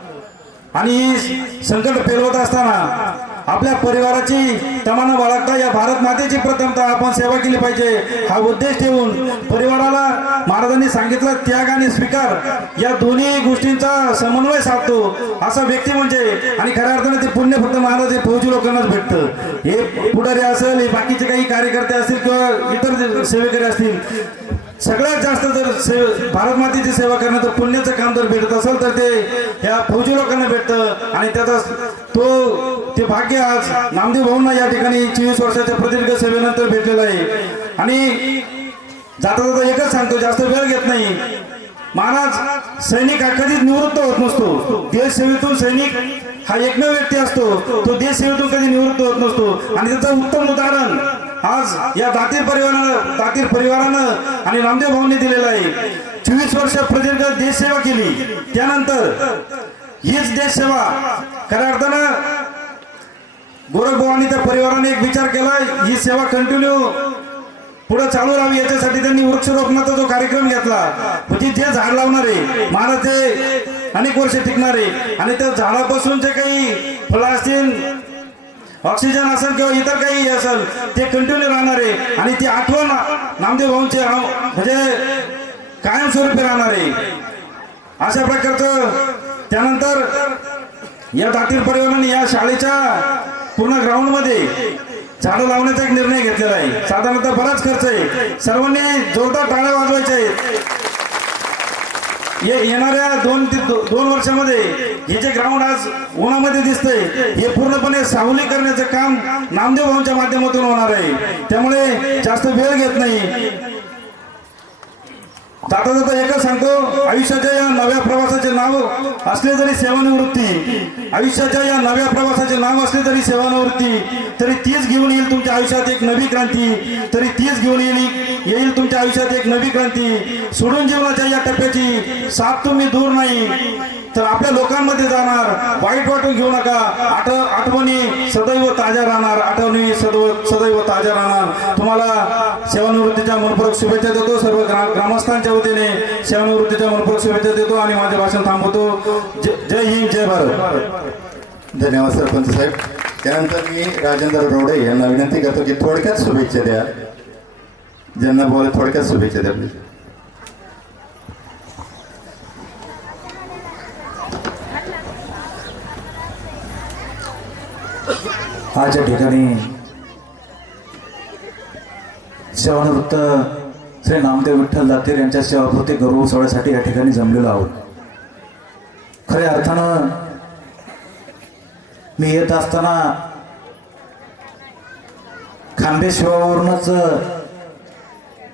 आणि संकट पेलवत असताना आपल्या परिवाराची तमाना बाळगता या भारत मातेची प्रथमतः आपण सेवा केली पाहिजे हा उद्देश ठेवून परिवाराला महाराजांनी सांगितलं त्याग आणि स्वीकार या दोन्ही गोष्टींचा समन्वय साधतो असा व्यक्ती म्हणजे. आणि खऱ्या अर्थाने ते पुण्य फक्त महाराज हे फौजी लोकांनाच भेटतं. हे पुढारी असेल, हे बाकीचे काही कार्यकर्ते असतील किंवा इतर सेवेकरी असतील, सगळ्यात जास्त जर भारत मातेची सेवा करण्याचं पुण्याचं काम जर भेटत असेल तर ते ह्या फौजी लोकांना भेटतं. आणि त्याचा ते भाग्य आज नामदेव भाऊंना या ठिकाणी 24 वर्षाच्या प्रदीर्घ सेवेनंतर भेटलेलं आहे. आणि जाता जाता एकच सांगतो, जास्त वेळ घेत नाही. महाराज सैनिक हा कधीच निवृत्त होत नसतो. देश सेवेतून सैनिक हा एकमेव व्यक्ती असतो, तो देश सेवेतून कधी निवृत्त होत नसतो. आणि त्याचं उत्तम उदाहरण आज या दातीर परिवारानं आणि नामदेव भाऊंनी दिलेलं आहे. 24 वर्ष प्रदीर्घ देश सेवा केली, त्यानंतर हीच देश सेवा खऱ्या अर्थानं गोरख भाऊ आणि त्या परिवाराने एक विचार केला, ही सेवा कंटिन्यू पुढे चालू राहावी याच्यासाठी त्यांनी वृक्षारोपणाचा जो कार्यक्रम घेतला. म्हणजे जे झाड लावणारे महाराज ते अनेक वर्ष टिकणारे आणि त्या झाडापासून जे काही फळं असतील, ऑक्सिजन असेल किंवा इतर काही असेल ते कंटिन्यू राहणारे आणि ती आठवण नामदेव भाऊंचे म्हणजे कायमस्वरूपी राहणारे अशा प्रकारचं. त्यानंतर या दातीर परिवाराने या शाळेच्या पूर्ण ग्राउंडमध्ये झाडं लावण्याचा एक निर्णय घेतलेला आहे. साधारणतः बराच खर्च आहे. सर्वांनी जोरदार टाळ्या वाजवायच्या आहेत. येणाऱ्या 2 वर्षामध्ये हे जे ग्राउंड आज उन्हामध्ये दिसतंय हे पूर्णपणे सावली करण्याचं काम नामदेव भाऊंच्या माध्यमातून होणार आहे. त्यामुळे जास्त वेळ घेत नाही. जाता जाता एकच सांगतो, आयुष्याच्या या नव्या प्रवासाचे नाव असले जरी सेवानिवृत्ती, आयुष्याच्या या नव्या प्रवासाचे नाव असले तरी सेवानिवृत्ती, तरी तीच घेऊन येईल तुमच्या आयुष्यात एक नवी क्रांती. तरी तीच घेऊन येईल तुमच्या आयुष्यात एक नवी क्रांती. सोडून जीवनाच्या या टप्प्याची साथ तुम्ही दूर नाही तर आपल्या लोकांमध्ये जाणार. वाईट वाटून घेऊ नका. आठवणी सदैव ताज्या राहणार. आठवणी सदैव ताज्या राहणार. तुम्हाला सेवानिवृत्तीच्या मनपूर्वक शुभेच्छा देतो. सर्व ग्रामस्थांच्या वतीने सेवानिवृत्तीच्या मनपूर्वक शुभेच्छा देतो आणि माझे भाषण थांबवतो. जय हिंद, जय भारत. धन्यवाद सरपंच साहेब. त्यानंतर मी राजेंद्र रोडे यांना विनंती करतो की थोडक्यात शुभेच्छा द्या. ज्यांना बोला थोडक्यात शुभेच्छा द्या प्लीज. आज या ठिकाणी सेवानिवृत्त श्री नामदेव विठ्ठल दातीर यांच्या सेवापूर्ती गौरव सोहळ्यासाठी या ठिकाणी जमलेलो आहोत. खऱ्या अर्थानं मी येत असताना खांबेश्वरावरूनच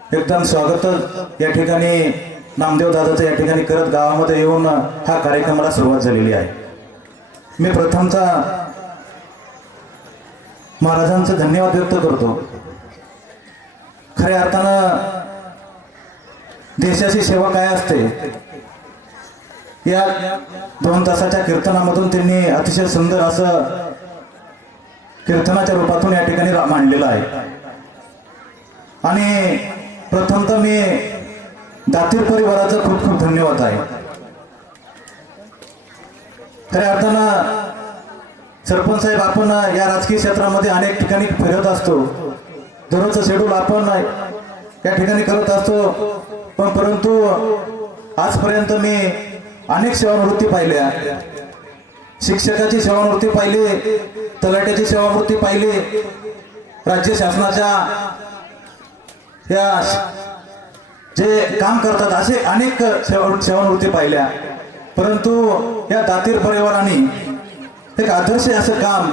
एकदम स्वागत या ठिकाणी नामदेव दादाचं या ठिकाणी करत गावामध्ये येऊन हा कार्यक्रमाला सुरुवात झालेली आहे. मी प्रथमतः महाराजांचं धन्यवाद व्यक्त करतो. खऱ्या अर्थानं देशाची सेवा काय असते या 2 तासाच्या कीर्तनामधून त्यांनी अतिशय सुंदर असं कीर्तनाच्या रूपातून या ठिकाणी मांडलेलं आहे. आणि प्रथमतः मी दातीर परिवाराचा खूप खूप धन्यवाद आहे. खऱ्या अर्थानं सरपंच साहेब, आपण या राजकीय क्षेत्रामध्ये अनेक ठिकाणी फिरत असतो, दररोजचं शेड्यूल आपण या ठिकाणी करत असतो, पण परंतु आजपर्यंत मी अनेक सेवानिवृत्ती पाहिल्या. शिक्षकाची सेवानिवृत्ती पाहिली, तलाट्याची सेवानिवृत्ती पाहिली, राज्य शासनाच्या या जे काम करतात असे अनेक सेवानिवृत्ती पाहिल्या. परंतु या दातीर परिवाराने एक आदर्श असं काम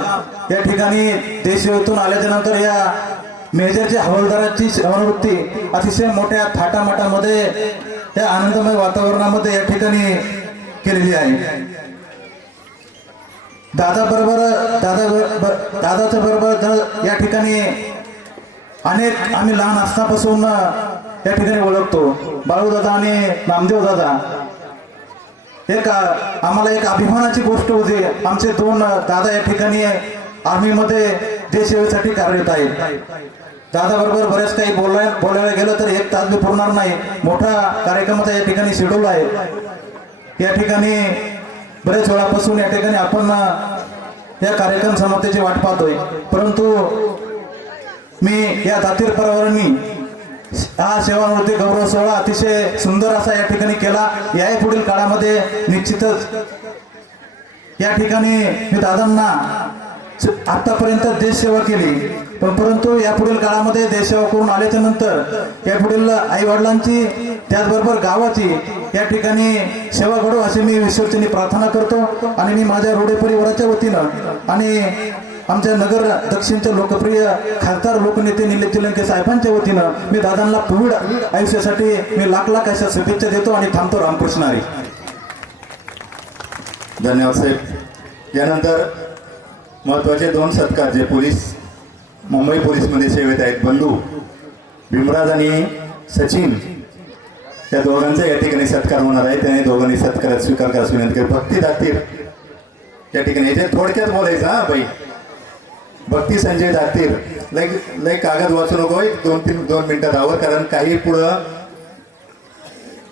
या ठिकाणी देशसेवेतून आल्याच्या नंतर या मेजरच्या हवालदाराची सेवानिवृत्ती अतिशय मोठ्या थाटामाटामध्ये या आनंदमय वातावरणामध्ये या ठिकाणी केलेली आहे. दादाच्या बरोबर या ठिकाणी अनेक आम्ही लहान असतापासून या ठिकाणी ओळखतो. बाळूदादा आणि नामदेव दादा एक आम्हाला एक अभिमानाची गोष्ट होती. आमचे 2 दादा या ठिकाणी आर्मीमध्ये देशसेवेसाठी कार्यरत आहेत. दादा बरोबर बरेच काही बोलायला गेलं तर 1 तास बी पुरणार नाही. मोठा कार्यक्रमाचा या ठिकाणी शेड्यूल आहे. या ठिकाणी बरेच वेळापासून या ठिकाणी आपण या कार्यक्रम समाप्तीची वाट पाहतोय. परंतु मी या दातीर परिवारांनी हा सेवानिवृत्ती गौरव सोहळा अतिशय सुंदर असा या ठिकाणी केला. या पुढील काळामध्ये निश्चितच या ठिकाणी मी दादांना आतापर्यंत देशसेवा केली, पण परंतु या पुढील काळामध्ये देशसेवा करून आल्याच्या नंतर या पुढील आई वडिलांची त्याचबरोबर गावाची या ठिकाणी सेवा घडो अशी मी ईश्वरचरणी प्रार्थना करतो. आणि मी माझ्या रोडे परिवाराच्या वतीनं आणि आमच्या नगर दक्षिणचे लोकप्रिय खासदार लोकनेते निलेश जिलंके साहेबांच्या वतीनं मी दादांना पुढील आयुष्यासाठी मी लाख लाख अशा शुभेच्छा देतो आणि थांबतो. रामकृष्ण हरी. धन्यवाद साहेब. यानंतर महत्त्वाचे 2 सत्कार जे मुंबई पोलीसमध्ये सेवेत आहेत, बंधू भीमराज आणि सचिन, त्या दोघांचा या ठिकाणी सत्कार होणार आहे. त्याने दोघांनी सत्कारात स्वीकार करायची विनंती केली. भक्ती दातीर या ठिकाणी याचे थोडक्यात बोलायचं. हा बाई, भक्ती संजय दातीर. लय कागद वाचू नको, 2 मिनिटात हवं, कारण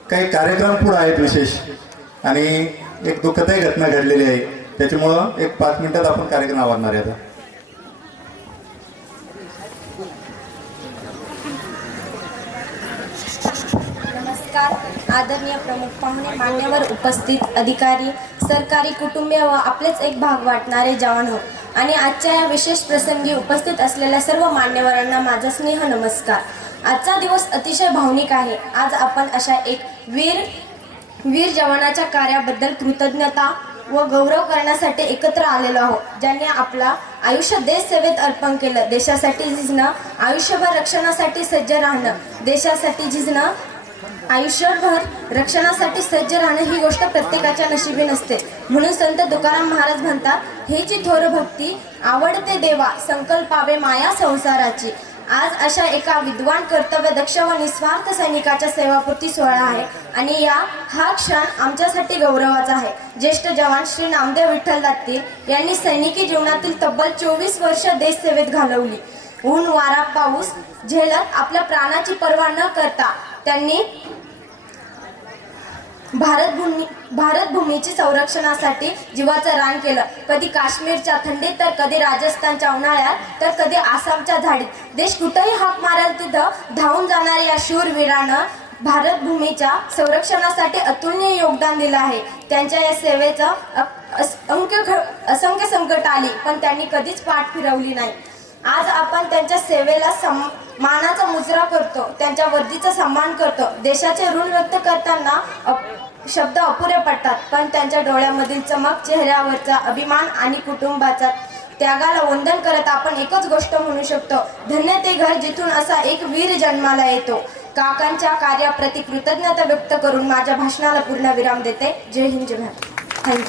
काही कार्यक्रम पुढं आहेत विशेष, आणि एक दुःखदायी घटना घडलेली आहे. त्याच्यामुळं एक 5 मिनिटात आपण कार्यक्रम आवरणार आहे. आता नमस्कार. आदरणीय प्रमुख पाहुणे, मान्यवर उपस्थित अधिकारी, सरकारी कुटुंबीय व आपलेच एक भाग वाटणारे जवान हो, आणि आजच्या या विशेष प्रसंगी उपस्थित असलेल्या सर्व मान्यवरांना माझा स्नेह नमस्कार. आजचा दिवस अतिशय भावनिक आहे. आज आपण अशा एक वीर जवानाच्या कार्याबद्दल कृतज्ञता व गौरव करण्यासाठी एकत्र आलेलो आहोत, ज्यांनी आपला आयुष्य देशसेवेत अर्पण केलं. देशासाठी झिजणं, आयुष्यभर रक्षणासाठी सज्ज राहणं, देशासाठी झिजणं, आयुष्यभर रक्षणासाठी सज्ज राहणं ही गोष्ट प्रत्येकाच्या नशिबी नसते. म्हणून संत तुकाराम महाराज म्हणतात, हेची थोर भक्ती आवडते देवा, संकल्पावे माया संसाराची. आज अशा एका विद्वान, कर्तव्यदक्ष व निस्वार्थ सैनिकाच्या सेवापूर्ती सोहळा आहे, आणि हा क्षण आमच्यासाठी गौरवाचा आहे. ज्येष्ठ जवान श्री नामदेव विठ्ठल दातीर यांनी सैनिकी जीवनातील तब्बल 24 वर्ष देशसेवेत घालवली. ऊन वारा पाऊस झेलत आपल्या प्राणाची पर्वा न करता त्यांनी भारतभूमीची संरक्षणासाठी जीवाचं रान केलं. कधी काश्मीरच्या थंडीत, तर कधी राजस्थानच्या उन्हाळ्यात, तर कधी आसामच्या झाडीत. देश कुठेही हाक मारेल तिथं धावून जाणाऱ्या या शूरवीरानं भारतभूमीच्या संरक्षणासाठी अतुलनीय योगदान दिलं आहे. त्यांच्या या सेवेचं असंख्य संकट आली, पण त्यांनी कधीच पाठ फिरवली नाही. आज आपण त्यांच्या सेवेला मानाचा मुजरा करतो, त्यांच्या वर्दीचा सन्मान करतो. देशाचे ऋण व्यक्त करताना शब्द अपुरे पडतात, पण त्यांच्या डोळ्यामधील चमक, चेहऱ्यावरचा अभिमान आणि कुटुंबाचा त्यागाला वंदन करत आपण एकच गोष्ट म्हणू शकतो, धन्य ते घर जिथून असा एक वीर जन्माला येतो. काकांच्या कार्याप्रती कृतज्ञता व्यक्त करून माझ्या भाषणाला पूर्ण विराम देते. जय हिंद जय भारत. थँक्यू.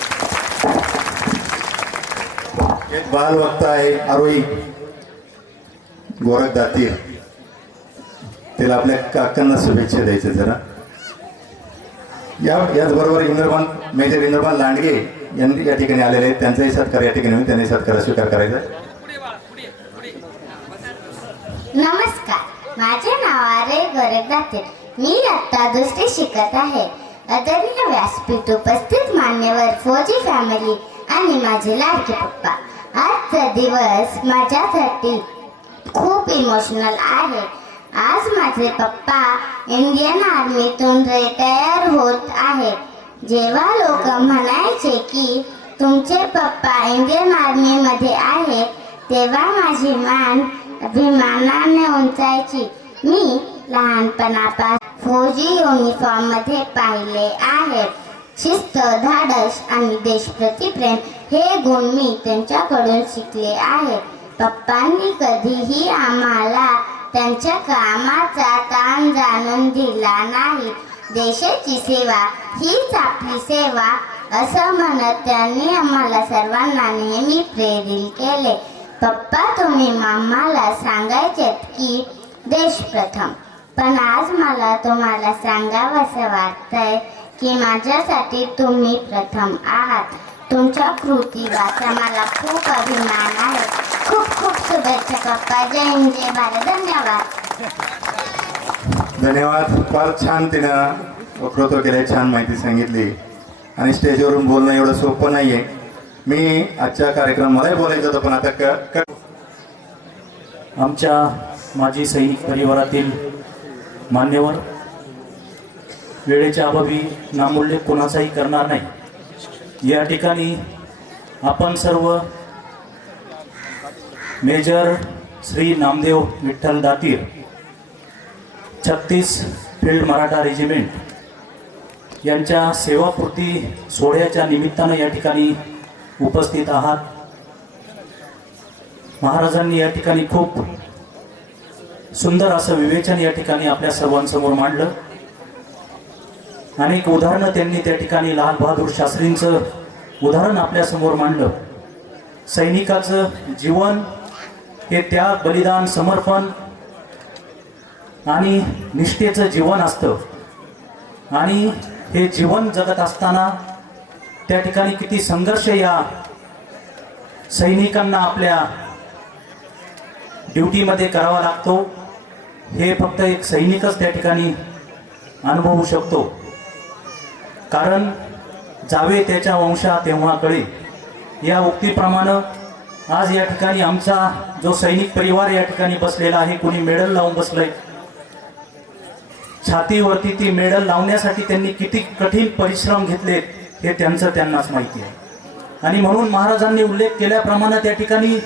एक बाल वक्ता आहे आरोही गोरख दातीर, त्याला आपल्या काकांना शुभेच्छा द्यायच्या जरा. याचबरोबर मेजर इंद्रपाल लांडगे यांनी या ठिकाणी आलेले आहेत, त्यांचाही सत्कार या ठिकाणी होईल, त्यांनी सत्कार स्वीकार करायचा. नमस्कार, माझे नाव आरे गोरख दातीर. मी इयत्ता दुसरी शिकत आहे. आदरणीय व्यासपीठ उपस्थित मान्यवर फौजी फॅमिली आणि माझे लाडके पप्पा, आजचा दिवस माझ्यासाठी खूप इमोशनल आहे. आज माझे पप्पा इंडियन आर्मीतून रिटायर होत आहेत. जेव्हा लोक म्हणायचे की तुमचे पप्पा इंडियन आर्मीमध्ये आहेत, तेव्हा माझी मान अभिमानाने उंचायची. मी लहानपणापासून फौजी युनिफॉर्ममध्ये पाहिले आहे. शिस्त, धाडस आणि देशप्रतिप्रेम हे गुण मी त्यांच्याकडून शिकले आहे. पप्पांनी कधीही आम्हाला त्यांच्या कामाचा ताण जाणून दिला नाही. देशाची सेवा हीच आपली सेवा असं म्हणत त्यांनी आम्हाला सर्वांना नेहमी प्रेरित केले. पप्पा, तुम्ही आम्हाला सांगायचेत की देश प्रथम, पण आज मला तुम्हाला सांगावंसं वाटतंय की माझ्यासाठी तुम्ही प्रथम आहात. तुमच्या कृती वाचा मला खूप अभिमान आहे. खूप खूप शुभेच्छा पप्पा. जय हिंद जय भारत. धन्यवाद. धन्यवाद. फार छान तिनं वक्तृत्व केलं, छान माहिती सांगितली आणि स्टेजवरून बोलणं एवढं सोपं नाही आहे. मी आजच्या कार्यक्रम मलाही बोलायचं होतं, पण आता आमच्या माजी सैनिक परिवारातील मान्यवर, वेळेच्या अभावी नामोल्लेख कोणाचाही करणार नाही. या ठिकाणी आपण सर्व major Shri Namdev Vitthal Datir 36 field Maratha regiment यांच्या सेवापूर्ती सोहळ्याच्या निमित्तानं या ठिकाणी उपस्थित आहात. महाराजांनी या ठिकाणी खूप सुंदर असं विवेचन या ठिकाणी आपल्या सर्वांसमोर मांडलं. अनेक उदाहरणं त्यांनी त्या ठिकाणी लाल बहादूर शास्त्रींचं उदाहरण आपल्यासमोर मांडलं. सैनिकाचं जीवन हे त्याग, बलिदान, समर्पण आणि निष्ठेचं जीवन असतं आणि हे जीवन जगत असताना त्या ठिकाणी किती संघर्ष या सैनिकांना आपल्या ड्युटीमध्ये करावा लागतो हे फक्त एक सैनिकच त्या ठिकाणी अनुभवू शकतो. कारण जावे त्याच्या वंशा तेव्हा कळे या उक्तीप्रमाणे आज या ठिकाणी आमचा जो सैनिक परिवार या ठिकाणी बसलेला आहे, कुणी मेडल लावून बसलंय. छातीवरती ती मेडल लावण्यासाठी त्यांनी किती कठीण परिश्रम घेतले हे त्यांनाच माहिती आहे. आणि म्हणून महाराजांनी उल्लेख केल्याप्रमाणे त्या ठिकाणी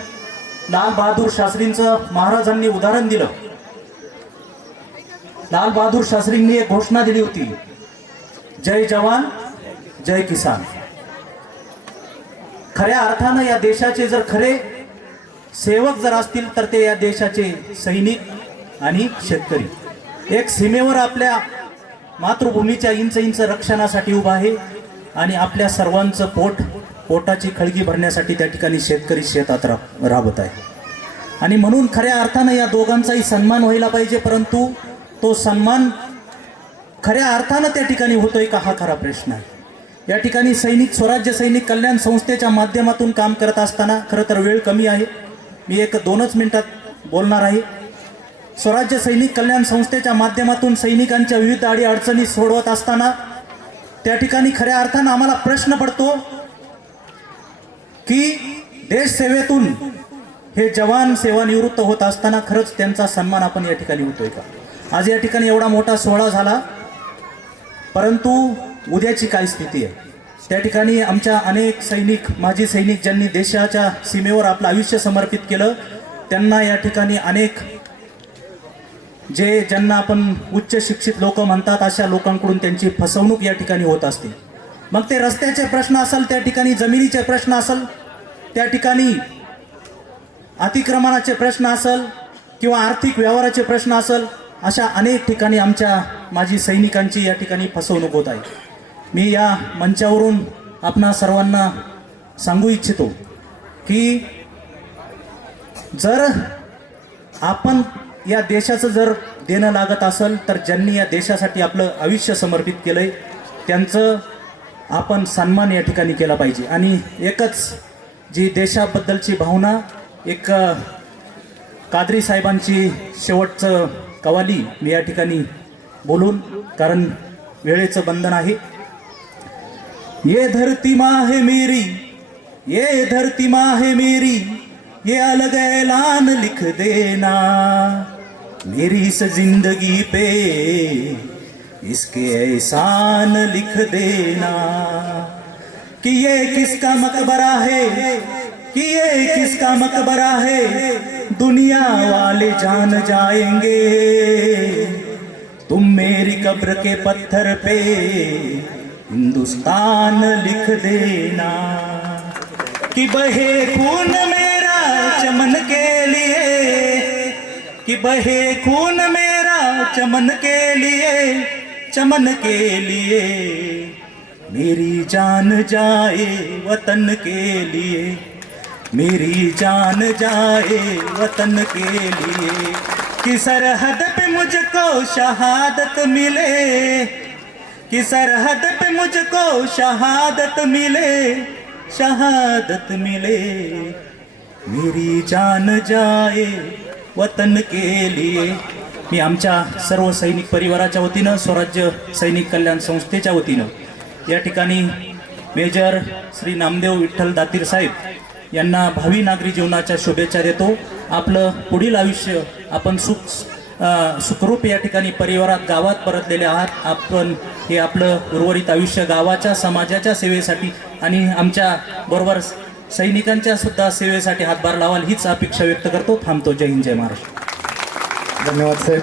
लाल बहादूर शास्त्रींचं महाराजांनी उदाहरण दिलं. लाल बहादूर शास्त्रींनी एक घोषणा दिली होती, जय जवान जय किसान. खऱ्या अर्थानं या देशाचे जर खरे सेवक जर असतील तर ते या देशाचे सैनिक आणि शेतकरी. एक सीमेवर आपल्या मातृभूमीच्या इंच इंच रक्षणासाठी उभा आहे आणि आपल्या सर्वांचं पोटाची खळगी भरण्यासाठी त्या ठिकाणी शेतकरी शेतात राबत आहे. आणि म्हणून खऱ्या अर्थानं या दोघांचाही सन्मान व्हायला पाहिजे, परंतु तो सन्मान खऱ्या अर्थानं त्या ठिकाणी होतोय का हा खरा प्रश्न आहे. या ठिकाणी सैनिक स्वराज्य सैनिक कल्याण संस्थेच्या माध्यमातून काम करत असताना, खरं तर वेळ कमी आहे, मी 1-2 मिनिटात बोलणार आहे. स्वराज्य सैनिक कल्याण संस्थेच्या माध्यमातून सैनिकांच्या विविध अडीअडचणी सोडवत असताना त्या ठिकाणी खऱ्या अर्थानं आम्हाला प्रश्न पडतो की देश सेवेतून हे जवान सेवानिवृत्त होत असताना खरंच त्यांचा सन्मान आपण या ठिकाणी होतोय का. आज या ठिकाणी एवढा मोठा सोहळा झाला, परंतु उद्याची काय स्थिती आहे. त्या ठिकाणी आमच्या अनेक सैनिक, माजी सैनिक ज्यांनी देशाच्या सीमेवर आपलं आयुष्य समर्पित केलं, त्यांना या ठिकाणी अनेक ज्यांना आपण उच्च शिक्षित लोक म्हणतात अशा लोकांकडून त्यांची फसवणूक या ठिकाणी होत असते. मग ते रस्त्याचे प्रश्न असेल, त्या ठिकाणी जमिनीचे प्रश्न असेल, त्या ठिकाणी अतिक्रमणाचे प्रश्न असेल किंवा आर्थिक व्यवहाराचे प्रश्न असेल, अशा अनेक ठिकाणी आमच्या माजी सैनिकांची या ठिकाणी फसवणूक होत आहे. मी या मंचावरून आपणा सर्वांना सांगू इच्छितो की जर आपण या देशाचं जर देणं लागत असेल तर ज्यांनी या देशासाठी आपलं आयुष्य समर्पित केलंय त्यांचं आपण सन्मान या ठिकाणी केला पाहिजे. आणि एकच जी देशाबद्दलची भावना, एक कादरी साहेबांची शेवटचं कवाली मी या ठिकाणी बोलून, कारण वेळेचं बंधन आहे. ये धरती माँ है मेरी, ये धरती माँ है मेरी, ये अलग ऐलान लिख देना मेरी इस जिंदगी पे, इसके एहसान लिख देना कि ये किसका मकबरा है, कि ये किसका मकबरा है, दुनिया वाले जान जाएंगे, तुम मेरी कब्र के पत्थर पे हिंदुस्तान लिख देना कि बहे खून मेरा चमन के लिए, कि बहे खून मेरा चमन के लिए, चमन के लिए, मेरी जान जाए वतन के लिए, मेरी जान जाए वतन के लिए, कि सरहद पे मुझको शहादत मिले, कि सरहद पे मुझको शहादत मिले, शहादत मिले, मेरी जान जाए वतन के लिए. मी आमच्या सर्व सैनिक परिवाराच्या वतीनं, स्वराज्य सैनिक कल्याण संस्थेच्या वतीनं या ठिकाणी मेजर श्री नामदेव विठ्ठल दातीर साहेब यांना भावी नागरी जीवनाच्या शुभेच्छा देतो. आपलं पुढील आयुष्य आपण सुखरूप या ठिकाणी परिवारात, गावात परतलेले आहात. आपण हे आपलं उर्वरित आयुष्य गावाच्या, समाजाच्या सेवेसाठी आणि आमच्या बरोबर सैनिकांच्या सुद्धा सेवेसाठी हातभार लावाल हीच अपेक्षा व्यक्त करतो. थांबतो. जय हिंद, जय महाराष्ट्र. धन्यवाद साहेब.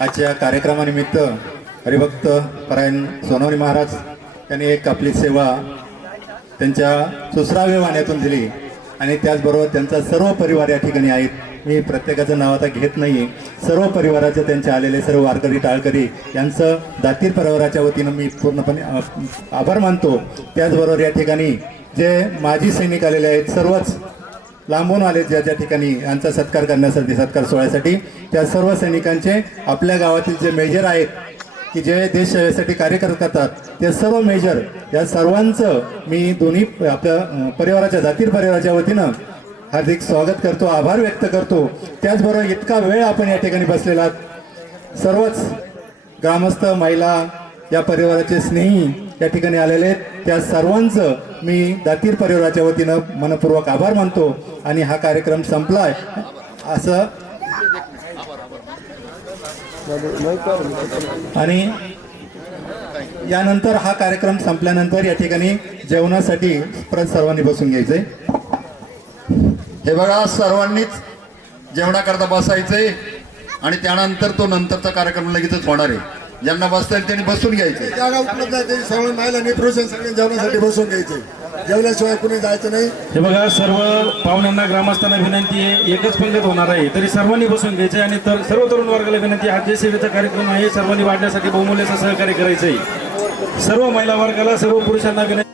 आजच्या कार्यक्रमानिमित्त हरिभक्त परायण सोनवणे महाराज यांनी एक आपली सेवा त्यांच्या सुश्राव्य वाण्यातून दिली आणि त्याचबरोबर त्यांचा सर्व परिवार या ठिकाणी आहेत. मी प्रत्येकाचं नाव आता घेत नाही आहे. सर्व परिवाराचे त्यांचे आलेले सर्व वारकरी टाळकरी यांचं दातीर परिवाराच्या वतीनं मी पूर्णपणे आभार मानतो. त्याचबरोबर या ठिकाणी जे माजी सैनिक आलेले आहेत, सर्वच लांबून आले ज्या ज्या ठिकाणी यांचा सत्कार करण्यासाठी, सत्कार सोहळ्यासाठी, त्या सर्व सैनिकांचे, आपल्या गावातील जे मेजर आहेत की जे देश सेवेसाठी कार्य करतात ते सर्व मेजर, या सर्वांचं मी दोन्ही आपल्या परिवाराच्या, दातीर परिवाराच्या वतीनं हार्दिक स्वागत करतो, आभार व्यक्त करतो. त्याचबरोबर इतका वेळ आपण या ठिकाणी बसलेला सर्वच ग्रामस्थ, महिला, या परिवाराचे स्नेही या ठिकाणी आलेले आहेत, त्या सर्वांचं मी दातीर परिवाराच्या वतीनं मनपूर्वक आभार मानतो. आणि हा कार्यक्रम संपलाय असं, आणि यानंतर हा कार्यक्रम संपल्यानंतर या ठिकाणी जेवणासाठी परत सर्वांनी बसून घ्यायचंय. हे बघा, सर्वांनीच जेवणाकरता बसायचंय आणि त्यानंतर तो नंतरचा कार्यक्रम लगेचच होणार आहे. ज्यांना बसता येईल त्यांनी बसून घ्यायचे. जागा उपलब्ध आहे, त्यांनी सगळं महिलांनी पुरुषांनी सगळे जेवणासाठी बसून घ्यायचे. जेवल्याशिवाय कुणी जायचं नाही. हे बघा, सर्व पाहुण्यांना, ग्रामस्थांना विनंती आहे, एकच पंगत होणार आहे, तरी सर्वांनी बसून घ्यायचे. आणि सर्व तरुण वर्गाला विनंती, हा जे सेवेचा कार्यक्रम आहे सर्वांनी वाढण्यासाठी बहुमूल्य सहकार्य करायचं आहे. सर्व महिला वर्गाला, सर्व पुरुषांना विनंती.